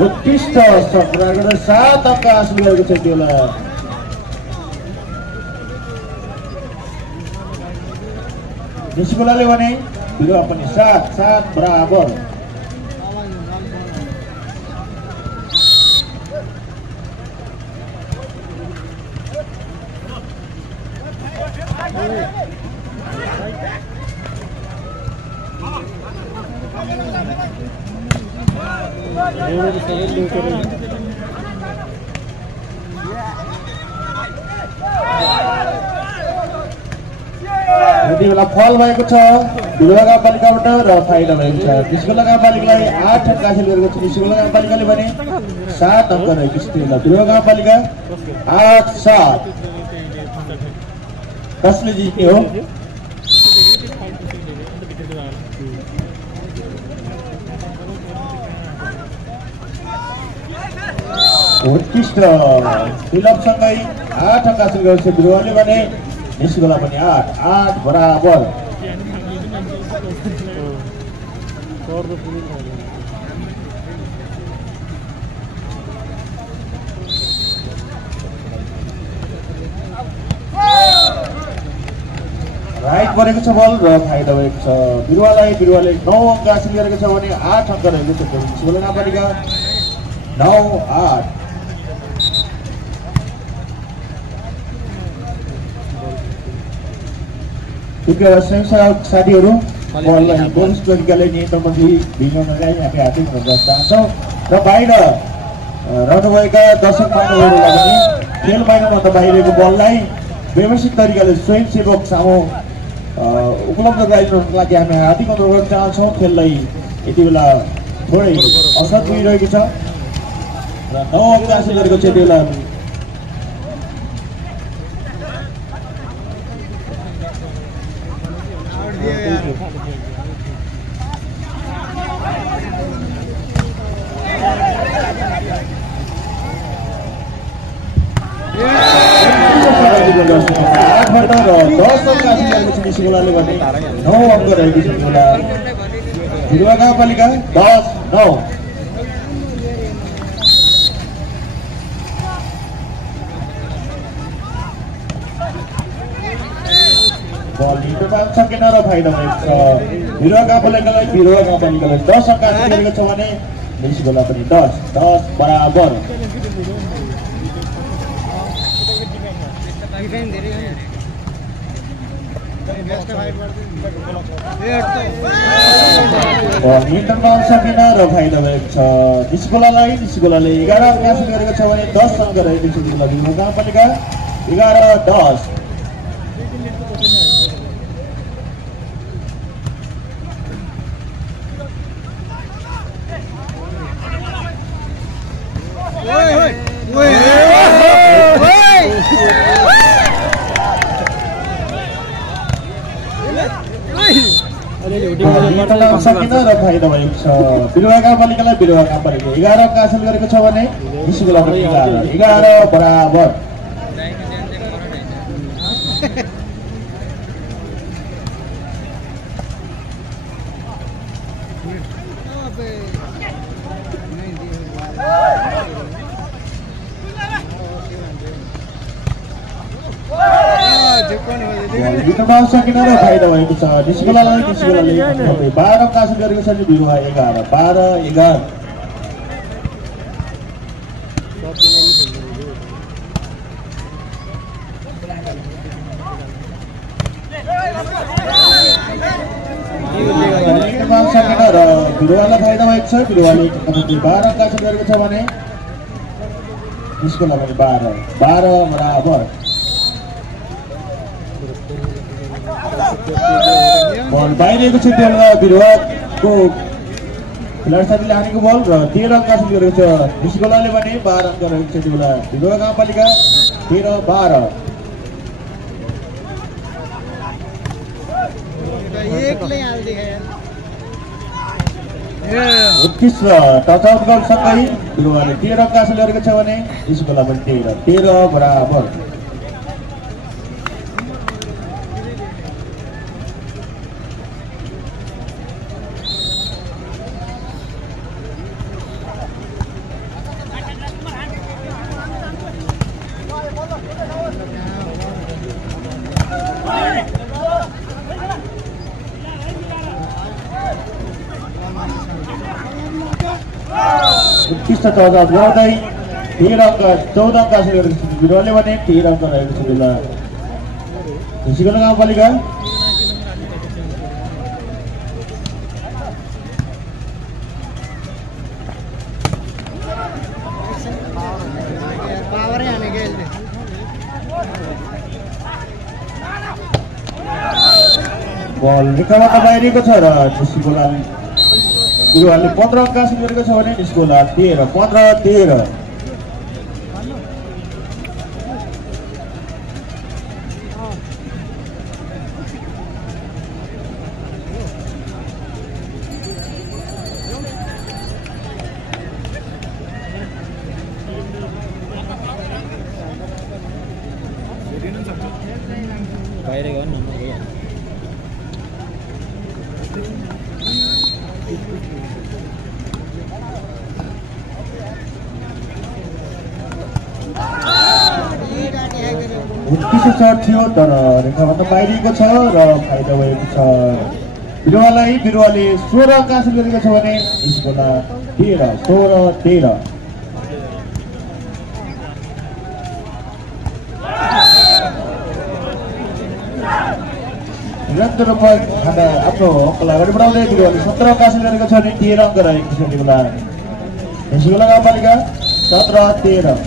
उत्कृष्ट शट प्रहार गर्दै 7 अंक हासिल गरेको छ त्यो बेला निस्कुलाले भने बिरुवा पनि 7-7 बराबर। यति बेला फल भएको छ बिरुवा गाउँपालिकाबाट र फाइदा भएको छ निस्कोला गाउँपालिकालाई 8 अङ्क हासिल गरेको छ निस्कोला गाउँपालिकाले भने 7 अङ्क रहेको छ बेला बिरुवा गाउँपालिका 8-7 कसले जित्ने हो उत्कृष्ट फिलअपसँगै 8 अङ्क हासिल गरेको छ बिरुवाले भने निस्कोला पनि 8 बराबर राइट परेको छ बल र फाइदा भएको छ बिरुवाले 9 अङ्क हासिल गरेको छ भने 8 अङ्क रहेको छ निस्कोला गाउँपालिका 9-8 साथीहरू बललाई बोनस तरिकाले नियन्त्रणपछि भिङ्गमा चाहिँ हामी हातै गर्न चाहन्छौँ र बाहिर रहनुभएका दर्शक महानुभावहरूलाई पनि खेल मैदानभन्दा बाहिरको बललाई व्यवस्थित तरिकाले स्वयंसेवक सामु उपलब्ध गराइदिनुको लागि हामी हार्दिक अनुरोध गर्न चाहन्छौँ खेललाई यति बेला थोरै असर पुगिरहेको छ र 9 अङ्क हासिल गरेको छ यति बेला निस्कोलाले भने 9 अङ्क रहेको छ बिरुवा गाउँपालिका 10-9 बल हिटमा सकेन र फाइदा भएको छ बिरुवा गाउँपालिकालाई 10 अङ्क हासिल गरेको छ भने निस्कोला पनि 10 बराबर मिटरमा सकेन र फाइदा भएको छ निस्कोलाले 11 अङ्क हासिल गरेको छ भने 10 अङ्क रहेको छ बिरुवा गाउँपालिका 11-10 सकिन र फाइदा भएको छ बिरुवा गाउँपालिकालाई 11 अङ्क हासिल गरेको छ भने निस्कोला पनि 11 बराबर सकिन र फाइदा भएको छ निस्कोलाले 12 अङ्क हासिल गरेको छ बिरुवा 12-11 सकेन र बिरुवालाई फाइदा भएको छ बिरुवाले 12 अङ्क हासिल गरेको छ भने निस्कोला पनि 12 बराबर बल बाहिरको छ त्यो बिरुवाको खेलाडी साथीले हानेको बल र 13 अङ्क हासिल गरेको छ निस्कोलाले भने 12 अङ्क रहेको छ त्यो बेला बिरुवा गाउँपालिका 13-12 उत्कृष्ट टच आउट गोलसँगै बिरुवाले 13 अङ्क हासिल गरेको छ भने निस्कोला पनि 13 बराबर उत्कृष्ट टच आउट गर्दै 14 अङ्क हासिल गरेको छ बिरुवाले भने 13 अङ्क रहेको छ बेला निस्कोला गाउँपालिका बल रेखाबाट बाहिरिएको छ र निस्कोला बिरुवाले 15 अङ्क हासिल गरेको छ भने निस्कोला 13 बाहिर गयो नम्बर गयो उत्कृष्ट सर्ट थियो तर रेखाबाट बाहिरिएको छ र फाइदा भएको छ बिरुवाले 16 अङ्क हासिल गरेको छ भने निस्कोला 16 निरन्तर रूपमा आफ्नो अङ्कलाई अगाडि बढाउँदै बिरुवाले 17 अङ्क हासिल गरेको छ भने 13 अङ्क रहेको छ यति बेला निस्कोला गाउँपालिका 17-13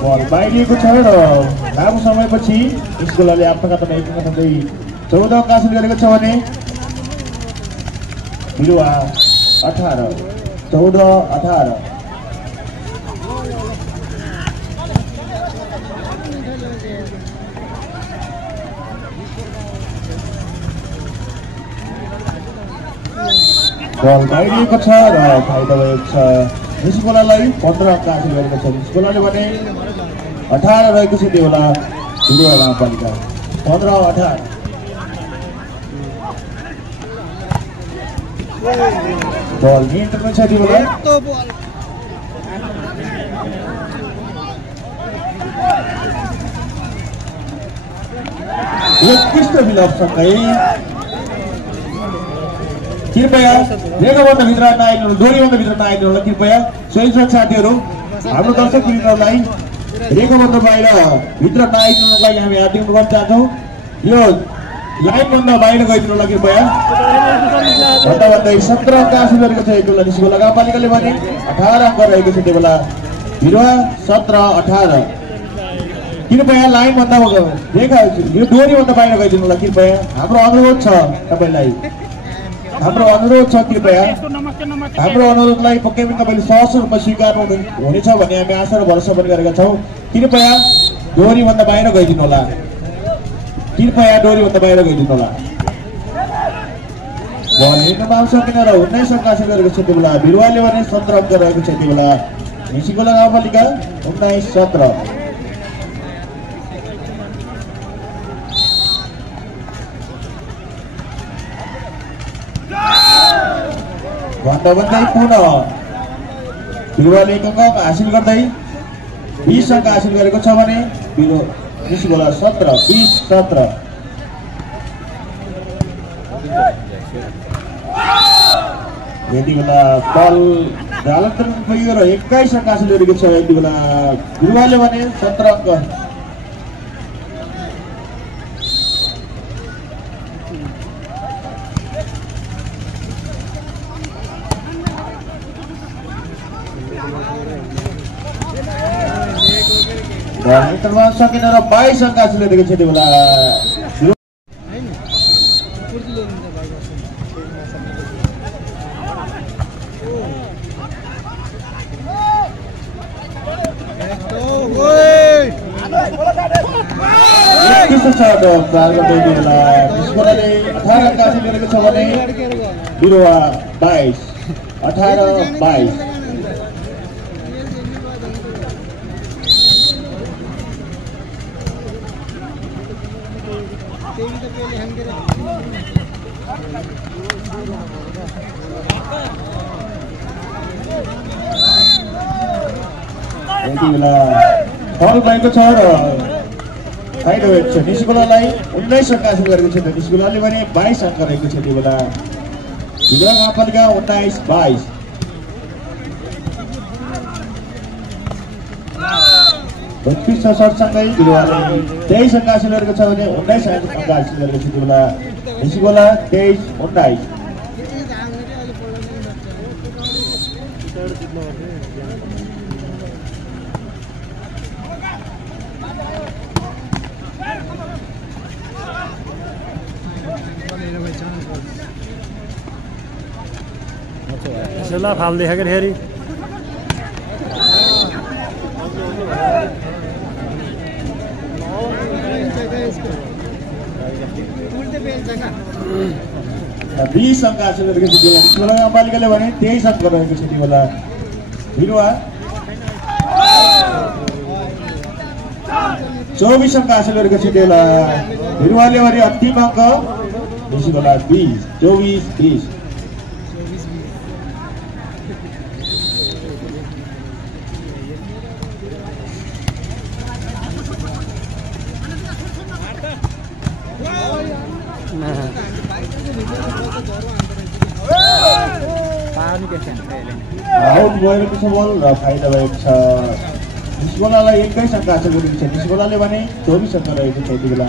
बल बाहिरिएको छ र लामो समयपछि निस्कोलाले आफ्नो खातामा एक अङ्क 14 अङ्क हासिल गरेको छ भने बिरुवा 14-18 बल बाहिरिएको छ र फाइदा भएको छ निस्कोलालाई 15 अङ्क हासिल गरेको छ निस्कोलाले भने 18 रहेको छ त्यो बेला बिरुवा गाउँपालिका 15-18 बल नियन्त्रणमा छ त्यो बेला उत्कृष्ट विलपसँगै कृपया रेखाभन्दा भित्र नआइनु डोरीभन्दा भित्र नआइनु होला कृपया स्वयंसेवक साथीहरू हाम्रो दर्शक वृन्दलाई रेखाभन्दा बाहिर भित्र नआइदिनुलाई हामी हार्दिक अनुरोध गर्न चाहन्छौँ यो लाइनभन्दा बाहिर गइदिनु होला कृपया भन्दै 17 अङ्क हासिल गरेको छ यति बेला निस्कोला गाउँपालिकाले भने 18 अङ्क रहेको छ त्यो बेला बिरुवा 17-18 कृपया लाइनभन्दा रेखा यो डोरीभन्दा बाहिर गइदिनु होला कृपया हाम्रो अनुरोध छ तपाईँलाई हाम्रो अनुरोध छ कृपया हाम्रो अनुरोधलाई पक्कै पनि तपाईँले सहज रूपमा स्वीकार हुनेछ भन्ने हामी आशा र भरोसा पनि गरेका छौँ कृपया डोरीभन्दा बाहिर गइदिनु होला बल लिनमा आउन सकेन र 19 अङ्क हासिल गरेको छ त्यो बेला बिरुवाले भने 17 अङ्क रहेको छ त्यो बेला निस्कोला गाउँपालिका 19-17 भन्दै पुनः बिरुवाले 1 अङ्क हासिल गर्दै 20 अङ्क हासिल गरेको छ भने निस्कोला 17-20-17 यति बेला बल जालन्तरण पुग्यो र 21 अङ्क हासिल गरेको छ यति बेला बिरुवाले भने 17 अङ्क नियन्त्रणमा सकेन र 22 अङ्क हासिल गरेको छ त्यो बेला निस्कोलाले 18 अङ्क हासिल गरेको छ भने बिरुवा 22-18-22 यति बेला फल भएको छ र फाइदा भएको छ निस्कोलालाई 19 अङ्क हासिल गरेको छ निस्कोलाले भने 22 अङ्क रहेको छ त्यो बेला बिरुवा गाउँपालिका 19-22 उत्कृष्ट सर्टसँगै बिरुवाले 23 अङ्क हासिल गरेको छ भने 19 अङ्क हासिल गरेको छ त्यति बेला निस्कोला 23-19। यसला फाल देखेको फेरि बीस अङ्क हासिल गरेको छ बेला नगरपालिकाले भने 23 अङ्क रहेको छ त्यति बेला बिरुवा 24 अङ्क हासिल गरेको छ त्यति बेला बिरुवाले भने अन्तिम अङ्क निस्कोला 20-24-20। आउट गएको छ बल र फाइदा भएको छ निस्कोलालाई 21 अङ्क हासिल गरेको छ निस्कोलाले भने 24 अङ्क रहेको छ यति बेला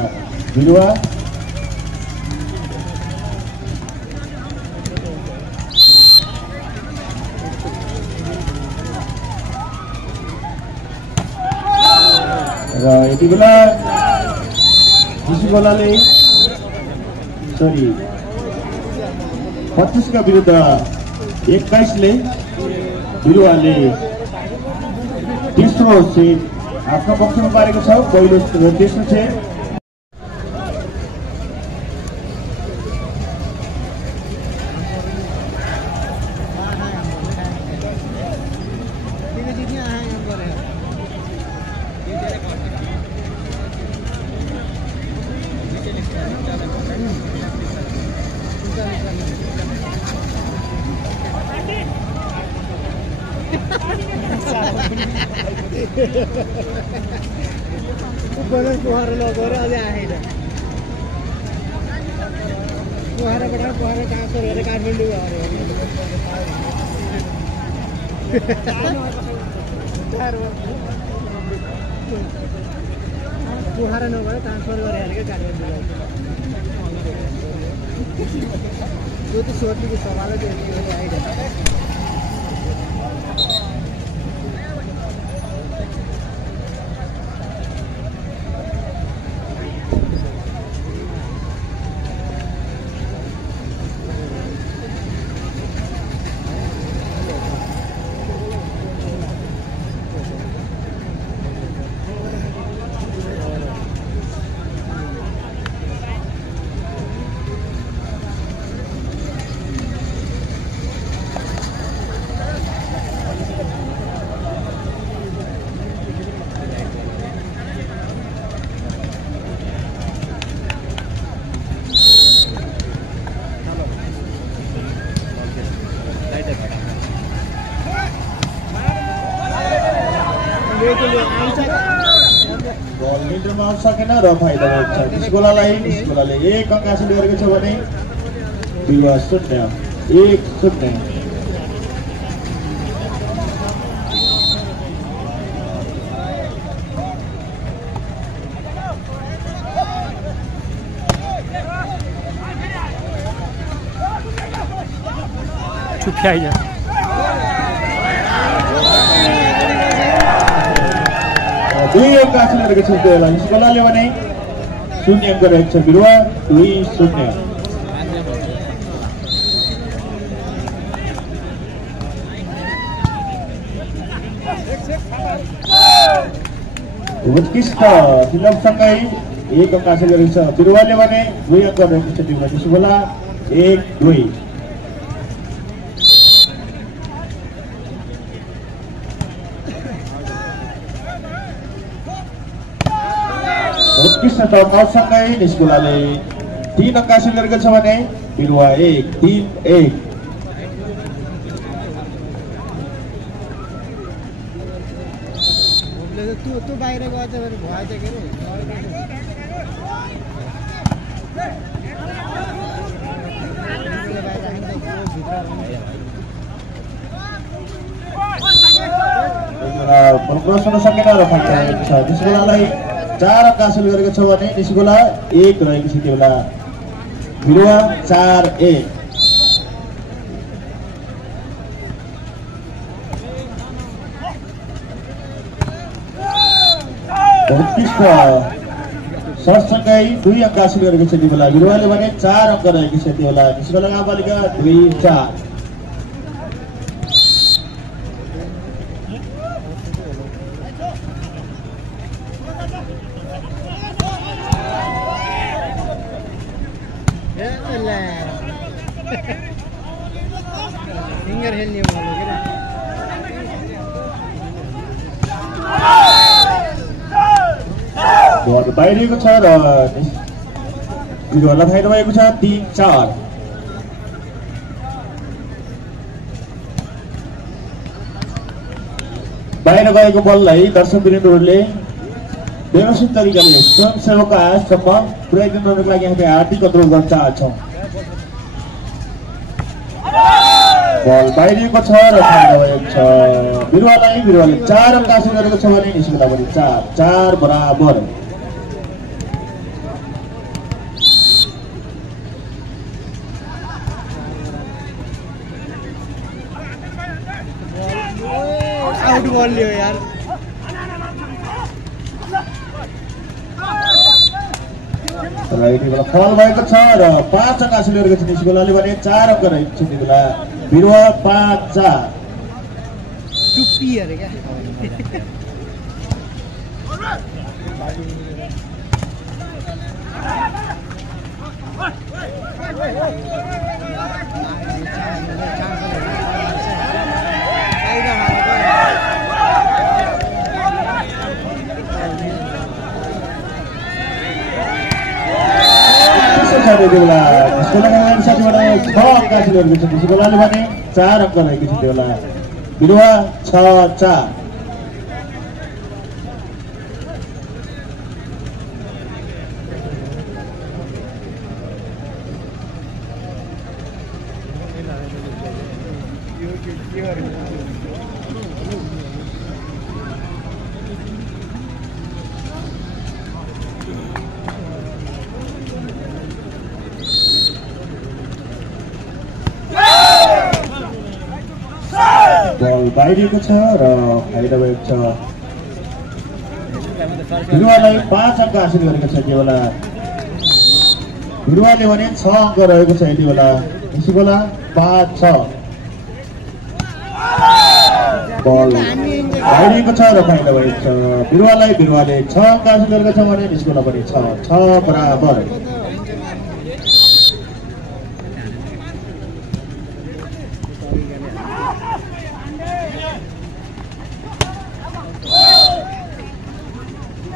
बिरुवा र यति बेला निस्कोलाले 25 का विरुद्ध 21 ले बिरुवाले तेस्रो सेट आफ्नो पक्षमा पारेको छ। पहिलो तेस्रो सेट कुहारा लगेर अझै आएन कुहाराबाट कुहारा ट्रान्सफर गरेर काठमाडौँ कुहारा नभएर ट्रान्सफर गरेर क्या काठमाडौँ त्यो त सोध्नुको सवाल आइरहेको सकेन र फाइदा भएको छ निस्कोलालाई। निस्कोलाले 1 अङ्क हासिल गरेको छ भने बिरुवा 0-1-0। छुट्याइजा 2 अङ्क हासिल गरेको छ बेला निस्कोलाले भने 0 अङ्क रहेको छ बिरुवा 2-0। उत्कृष्ट फिल्मसँगै 1 अङ्क हासिल गरेको छ बिरुवाले भने 2 अङ्क रहेको छ बिरुवा निस्कोला 1-2। उत्कृष्ट टर्नआउटसँगै निस्कोलाले 3 अङ्क हासिल गरेको छ भने बिरुवा 1-3-1। तँ बाहिर गएछ भने भएछ के अरे बल क्रस गर्न सकेन र फाइदा भएको छ। निस्कोलालाई 4 अङ्क हासिल गरेको छ भने निस्कोला 1 रहेको छ त्यो बेला बिरुवा 4-1। सरसँगै 2 अङ्क हासिल गरेको छ त्यो बेला बिरुवाले भने 4 अङ्क रहेको छ त्यो बेला निस्कोला गाउँपालिका 2-4। फिंगर खेल्ने भयो के बल बाहिरिएको छ र बिरुवालाई फाइदा भएको छ 3-4। बाहिर गएको बललाई दर्शकवृन्दहरूले व्यवस्थित तरिकाले स्वयंसेवकको आवाजसम्म पुर्याइदिनको लागि हामी हार्दिक अनुरोध गर्न चाहन्छौँ। बल बाहिरिएको छ र फाइदा भएको छ बिरुवाले 4 अङ्क हासिल गरेको छ भने निस्कोला पनि 4 बराबर। आउट बल लियो यार। राइटबाट फल भएको छ र 5 अङ्क हासिल गरेको छ निस्कोलाले भने 4 अङ्क रहेको छ त्यो बेला बिरुवा 5-4। टुप्पी अरे क्या निस्कोलाले 4 अङ्क रहेको छ त्यो बेला बिरुवा 6-4। बल बाहिरिएको छ र फाइदा भएको छ बिरुवालाई 5 अङ्क हासिल गरेको छ त्यो बेला बिरुवाले भने 6 अङ्क रहेको छ यति बेला निस्कोला 5-6। बल बाहिरिएको छ र फाइदा भएको छ बिरुवाले 6 अङ्क हासिल गरेको छ भने निस्कोला पनि 6 बराबर।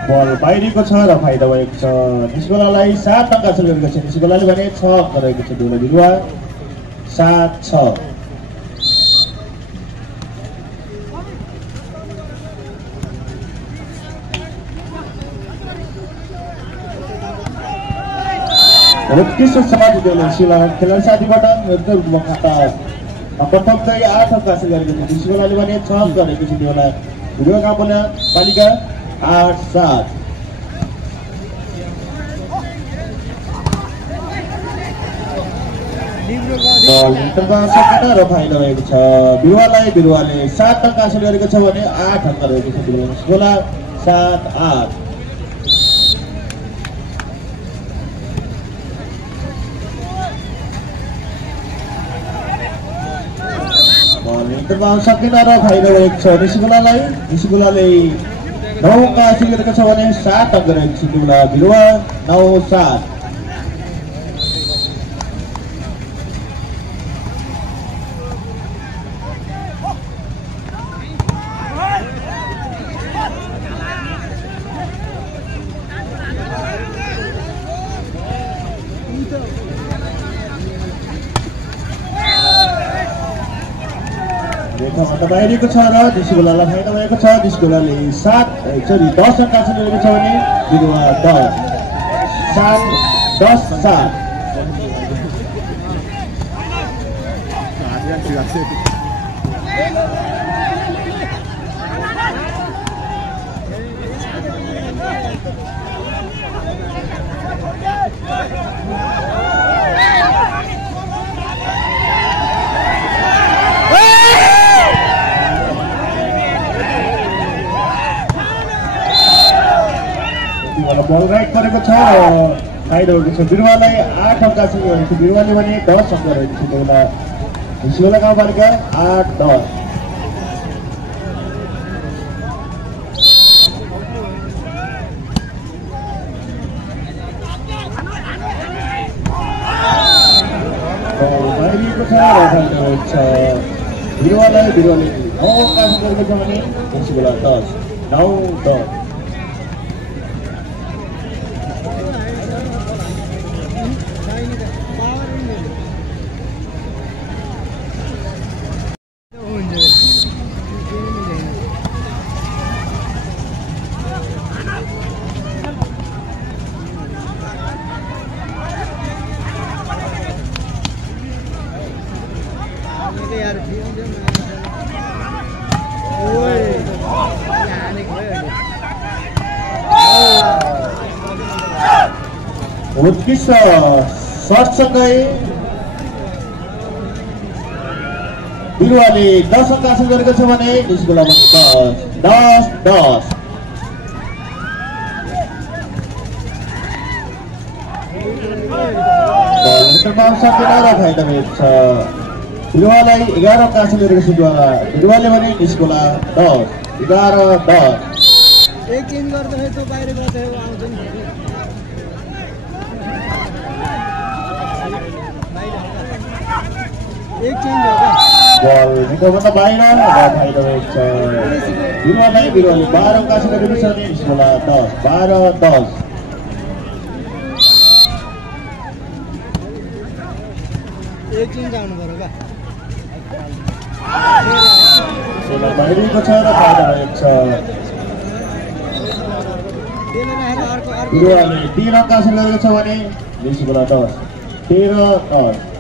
बल बाहिरिएको छ र फाइदा भएको छ निस्कोलालाई 7 अङ्क हासिल गरेको छ निस्कोलाले भने 6 अङ्क रहेको छ त्यो बिरुवा 7-6। उत्कृष्ट समाज खेलाडी साथीबाट प्रथमकै 8 अङ्क हासिल गरेको छ निस्कोलाले भने 6 अङ्क रहेको छ त्यो बेला बिरुवा गाउँपालिका 8-7। र फाइदा भएको छ बिरुवाले 7 अङ्क हासिल गरेको छ भने 8 अङ्क रहेको छ निस्कोला 7-8। सकेन र फाइदा भएको छ निस्कोलाले 9 अङ्क हासिल गरेको छ भने 7 अङ्क रहेको छ त्यो बेला बिरुवा 9-7। बाहिरिएको छ र निस्कोलालाई फाइदा भएको छ निस्कोलाले 10 अङ्क हासिल गरेको छ भने बिरुवा 10-7। बल राइट गरेको छ र साइड भएको छ बिरुवालाई 8 अङ्क सिंह बिरुवाले भने 10 अङ्क रहेको छ बेला हिस्सोला गाउँपालिका 8-10 बाहिरिएको छ बिरुवाले 9 अङ्क गरेको छ भने हिस्सोला 10-9-10 उत्कृष्ट सर्टसँगै बिरुवाले 10 अङ्क हासिल गरेको छ भने यसको लागि 10-10 बिरुवालाई 11 अङ्क हासिल गरेको छ बिरुवाले भने यसको लागि 10-11-10 एक चेन्ज गर्दा है तो बाहिर गर्दा आउँछ नि एक चेन्ज हो क्या बल निकोभन्दा बाहिर र बाहिर रहेछ बिरुवाले 12 अङ्क हासिल गरेको छ भने यसको लागि 10-12-10 एक चेन्ज आउनु पर्यो क्या बाहिरको छ र बाहिर रहेछ बिरुवाले 3 अङ्क हासिल गरेको छ भने यसको लागि 10-13-10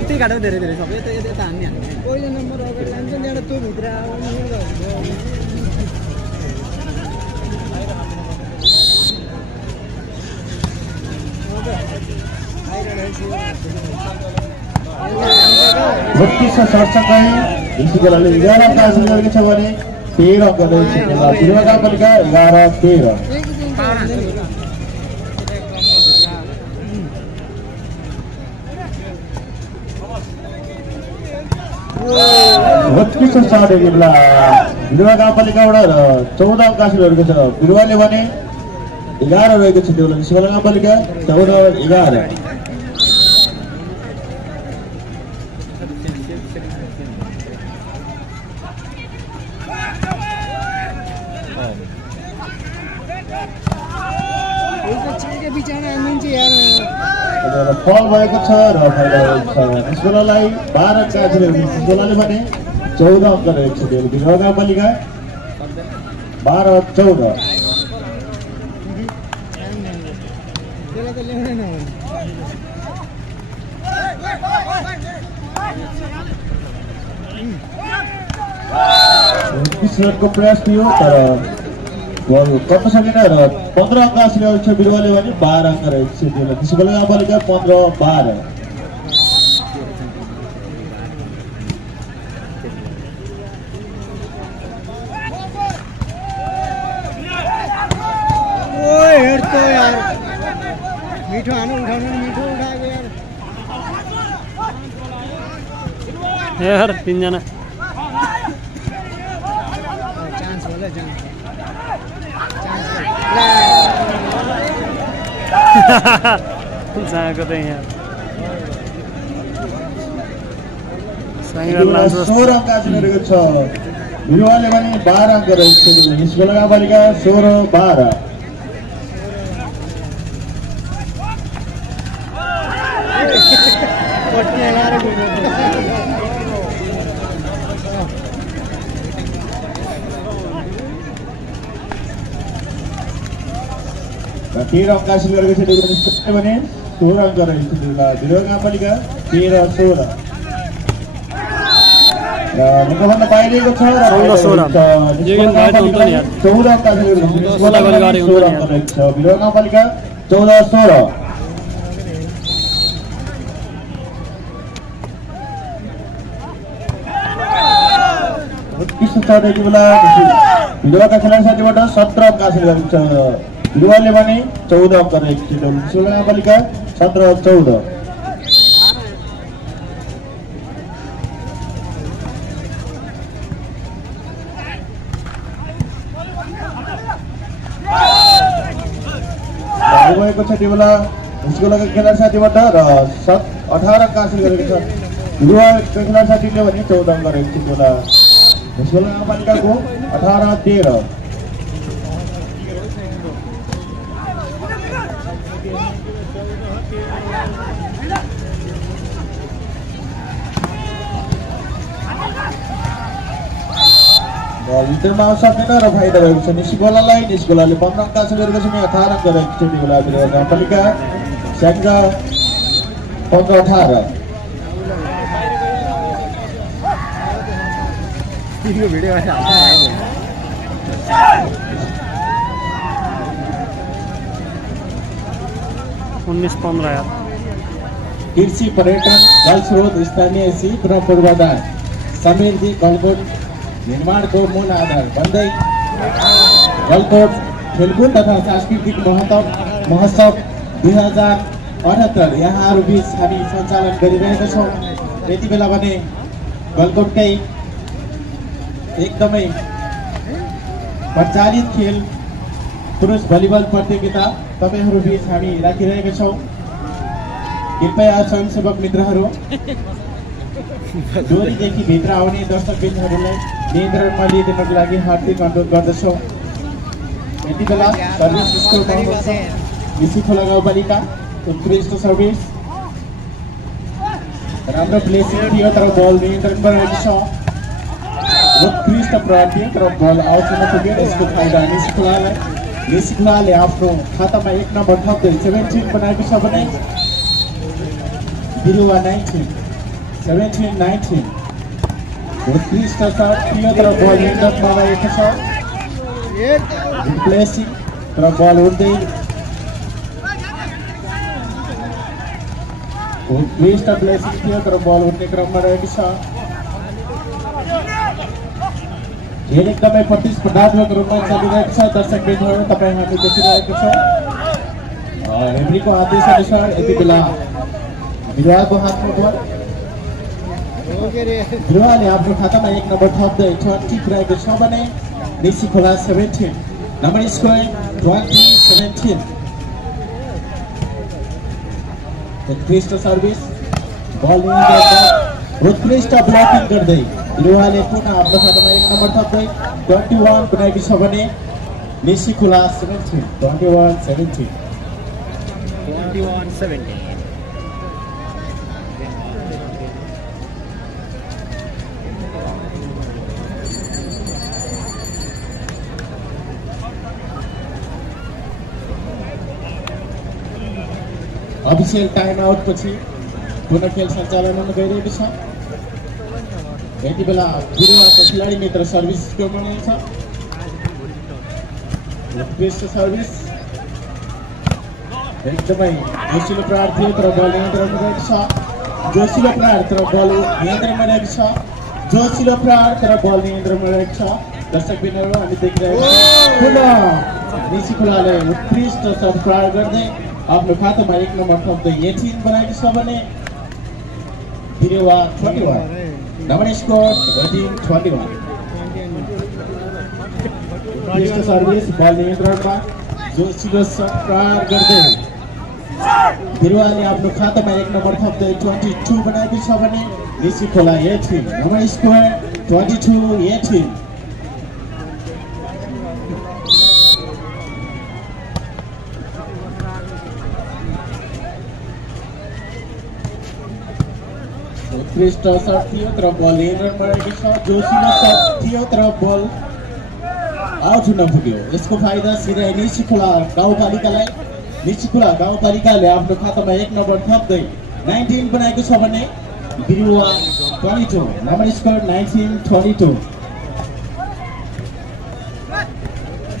यति घाटो धेरै धेरै सबै यता हान्ने पहिलो नम्बर अगाडि जान्छ नि एउटा त्यो भित्र सर्टसँगै यसको लागि 11 अङ्क हासिल गरेको छ भने 13 अङ्क रहेछ बिरुवा गाउँपालिका 11-13 उत्कृष्ट स्टार्ट बेला बिरुवा गाउँपालिकाबाट 14 अङ्क हासिल गरेको छ बिरुवाले भने 11 रहेको छ त्यो सिमला गाउँपालिका 14-11 फल भएको छ र फाइदा भएको छ यसकोलाई 12 अङ्क हासिल गरेको छ यसकोलाले भने 14 अङ्क रहेको छ त्यो बिरुवा गाउँपालिका 12-14 को प्रयास थियो तर बल कट्न सकेन र 15 अङ्क हासिल गरेको छ बिरुवाले भने 12 अङ्क रहेको छ त्यो त्यसको लागि गाउँपालिका 15-12 मिठो हानु उठाउनु मिठो उठाएको यार 3 जना चान्स होला चान्स जाएको त यहाँ 16 अङ्क हासिल गरेको छ बिरुवाले भने 12 अङ्क रहेको छ यसको लागि गाउँपालिका 16-12 13 अङ्क हासिल गरेको छ भने 16 अङ्क रहेको छ बिरुवा गाउँपालिका 13-16 र निकोभन्दा बाहिरिएको छ र 14 अङ्क हासिल गरेको छ बिरुवा गाउँपालिका 14-16 14 स्टार्ट यति बेला बिरुवाका खेलाडी साथीबाट 17 अङ्क हासिल गरेको छ। बिरुवाले भने 14 अङ्क रहेको छ। निस्कुला नगरपालिका 17-14। भएको छ बेला निस्कुलाका खेलाडी साथीबाट र 18 अङ्क हासिल गरेको छ। बिरुवाका खेलाडी साथीले भने 14 अङ्क रहेको छ। बेला निस्कुला नगरपालिकाको 18-13। भित्रमा आउन सक्दैन र फाइदा भएको छ निस्कुलालाई। निस्कुलाले 15 अङ्क हासिल गरेको छ। 18 अङ्क रहेको छ बेला बिरुवा नगरपालिका स्याङ्जा 15-18। भिडियो 19-15 यार। कृषि पर्यटन जलस्रोत स्थानीय सिप र पूर्वाधार समृद्धि गलकोट निर्माणको मूल आधार बन्दै गलकोट खेलकुद तथा सांस्कृतिक महोत्सव 2078 यहाँहरू बीच हामी सञ्चालन गरिरहेका छौँ। यति बेला भने गलकोटकै एकदमै प्रचारित खेल पुरुष भलिबल प्रतियोगिता तपाईहरू बीच हामी राखिरहेका छौँ। कृपया स्वयंसेवक मित्रहरू डोरीदेखि भित्र आउने दर्शकबिन्दुहरूलाई नियन्त्रणमा लिइदिनको लागि हार्दिक अनुरोध गर्दछौँ। यति बेला सर्भिस स्कुल निस्कुला गाउँपालिका उत्कृष्ट सर्भिस राम्रो प्लेसिङ थियो तर बल नियन्त्रणमा रहेको छ। उत्कृष्ट प्रहार थियो तर बल आउटमा पुग्यो। यसको फाइदा निस्कुलाले आफ्नो खातामा 1 नम्बर थप्दै 17 बनाएको छ भने बिरुवा 17-19। उत्कृष्ट सर्ट थियो तर बल नियन्त्रणमा रहेको छ। प्लेसिङ तर बल उड्दै उत्कृष्ट प्लेसिङ थियो तर बल उड्ने क्रममा रहेको छ। खेल एकदमै प्रतिस्पर्धात्मक रूपमा चलिरहेको छ। दर्शकबिन्दुहरू तपाईँ हामी देखिरहेको छ। रेफ्रीको आदेश अनुसार यति बेला बिरुवाको हातमा बल। बिरुवाले आफ्नो खातामा 1 नम्बर थप्दै 20 पुर्याएको छ भने निस्कुला 17 नम्बर स्कोर 20-17। उत्कृष्ट सर्भिस बल नियन्त्रण उत्कृष्ट ब्लकिङ गर्दै बिरुवाले पुनः आफ्नो खातामा 1 नम्बर थप्दै 21 पुर्याएको छ भने निस्कुला 17 21-17। अफिसियल टाइम आउट पछि पुनः खेल सञ्चालन हुन गइरहेको छ। यति बेला बिरुवाको खेलाडी मित्र सर्भिसको हुनुहुन्छ। उत्कृष्ट सर्भिस एकदमै जोसिलो प्रहार थियो तर बल नियन्त्रणमा रहेको छ। जोसिलो प्रहार तर बल नियन्त्रणमा रहेको छ। जोसिलो प्रहार तर बल नियन्त्रणमा रहेको छ। दर्शकबिन्दुहरू हामी देखिरहेको छौँ। पुनः निस्कुलाले उत्कृष्ट सर्ट प्रहार गर्दै आफ्नो खातामा 1 नम्बर थप्दै 18 बनाएको छ भने बिरुवा 21 नम्बर स्कोर 18-21। उत्कृष्ट सर्भिस बल नियन्त्रणमा जोसिलो सर्ट प्रहार गर्दै बिरुवाले आफ्नो खातामा 1 नम्बर थप्दै 22 बनाएको छ भने निस्कुला 18 नम्बर स्कोर 22-18। उत्कृष्ट सर्ट थियो तर बल नियन्त्रणमा रहेको छ। जोसिलो सर्ट थियो तर बल आउट हुन पुग्यो। यसको फाइदा सिधै निस्कुला गाउँपालिकालाई। निस्कुला गाउँपालिकाले आफ्नो खातामा 1 नम्बर थप्दै 19 बनाएको छ भने बिरुवा 22 नम्बर स्कोर 19-22।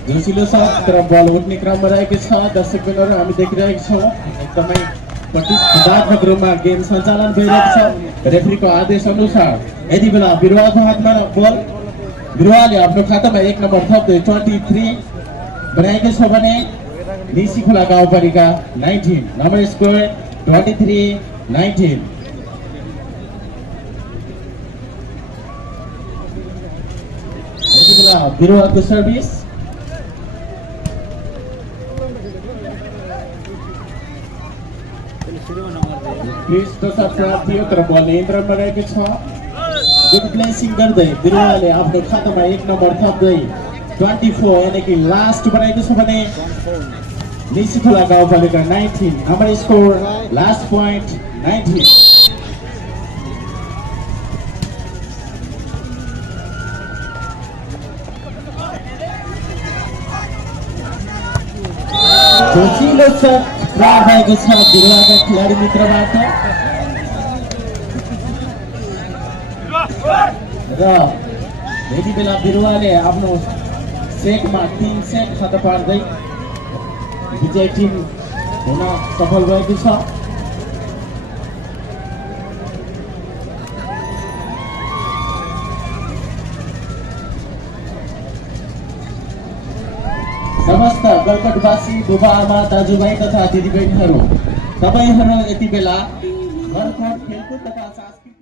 जोसिलो सर्ट तर बल उठ्ने क्रममा रहेको छ। दर्शकबिन्दुहरू हामी देखिरहेका छौँ। एकदमै प्रतिस्पर्धात्मक रूपमा गेम सञ्चालन भइरहेको छ। रेफ्रीको आदेश अनुसार यति बेला बिरुवाको हातमा बल बिरुवाले आफ्नो खातामा 1 नम्बर थप्दै 23 बनाएको छ भने निसी खोला गाउँपालिका 19 नम्बर स्कोर 23-19। यति बेला बिरुवाको सर्भिस क्रिस्टो थियो तर बल नियन्त्रणमा रहेको छ। गुड प्लेसिङ गर्दै बिरुवाले आफ्नो खातामा 1 नम्बर थप्दै 24 यानी कि लास्ट बनाएको छ भने निसी खोला गाउँपालिका 19 नम्बर स्कोर लास्ट पोइन्ट 19। जोसिलो शट प्राप्त भएको छ बिरुवाका खेलाडी मित्रबाट र यति बेला बिरुवाले आफ्नो सेटमा 3 सेट खाता पार्दै विजय टिम हुन सफल भएको छ। समस्त गलकटवासी बुबा आमा दाजुभाइ तथा दिदीबहिनीहरू, तपाईहरू यति बेला गलकट खेलकुद तथा सांस्कृतिक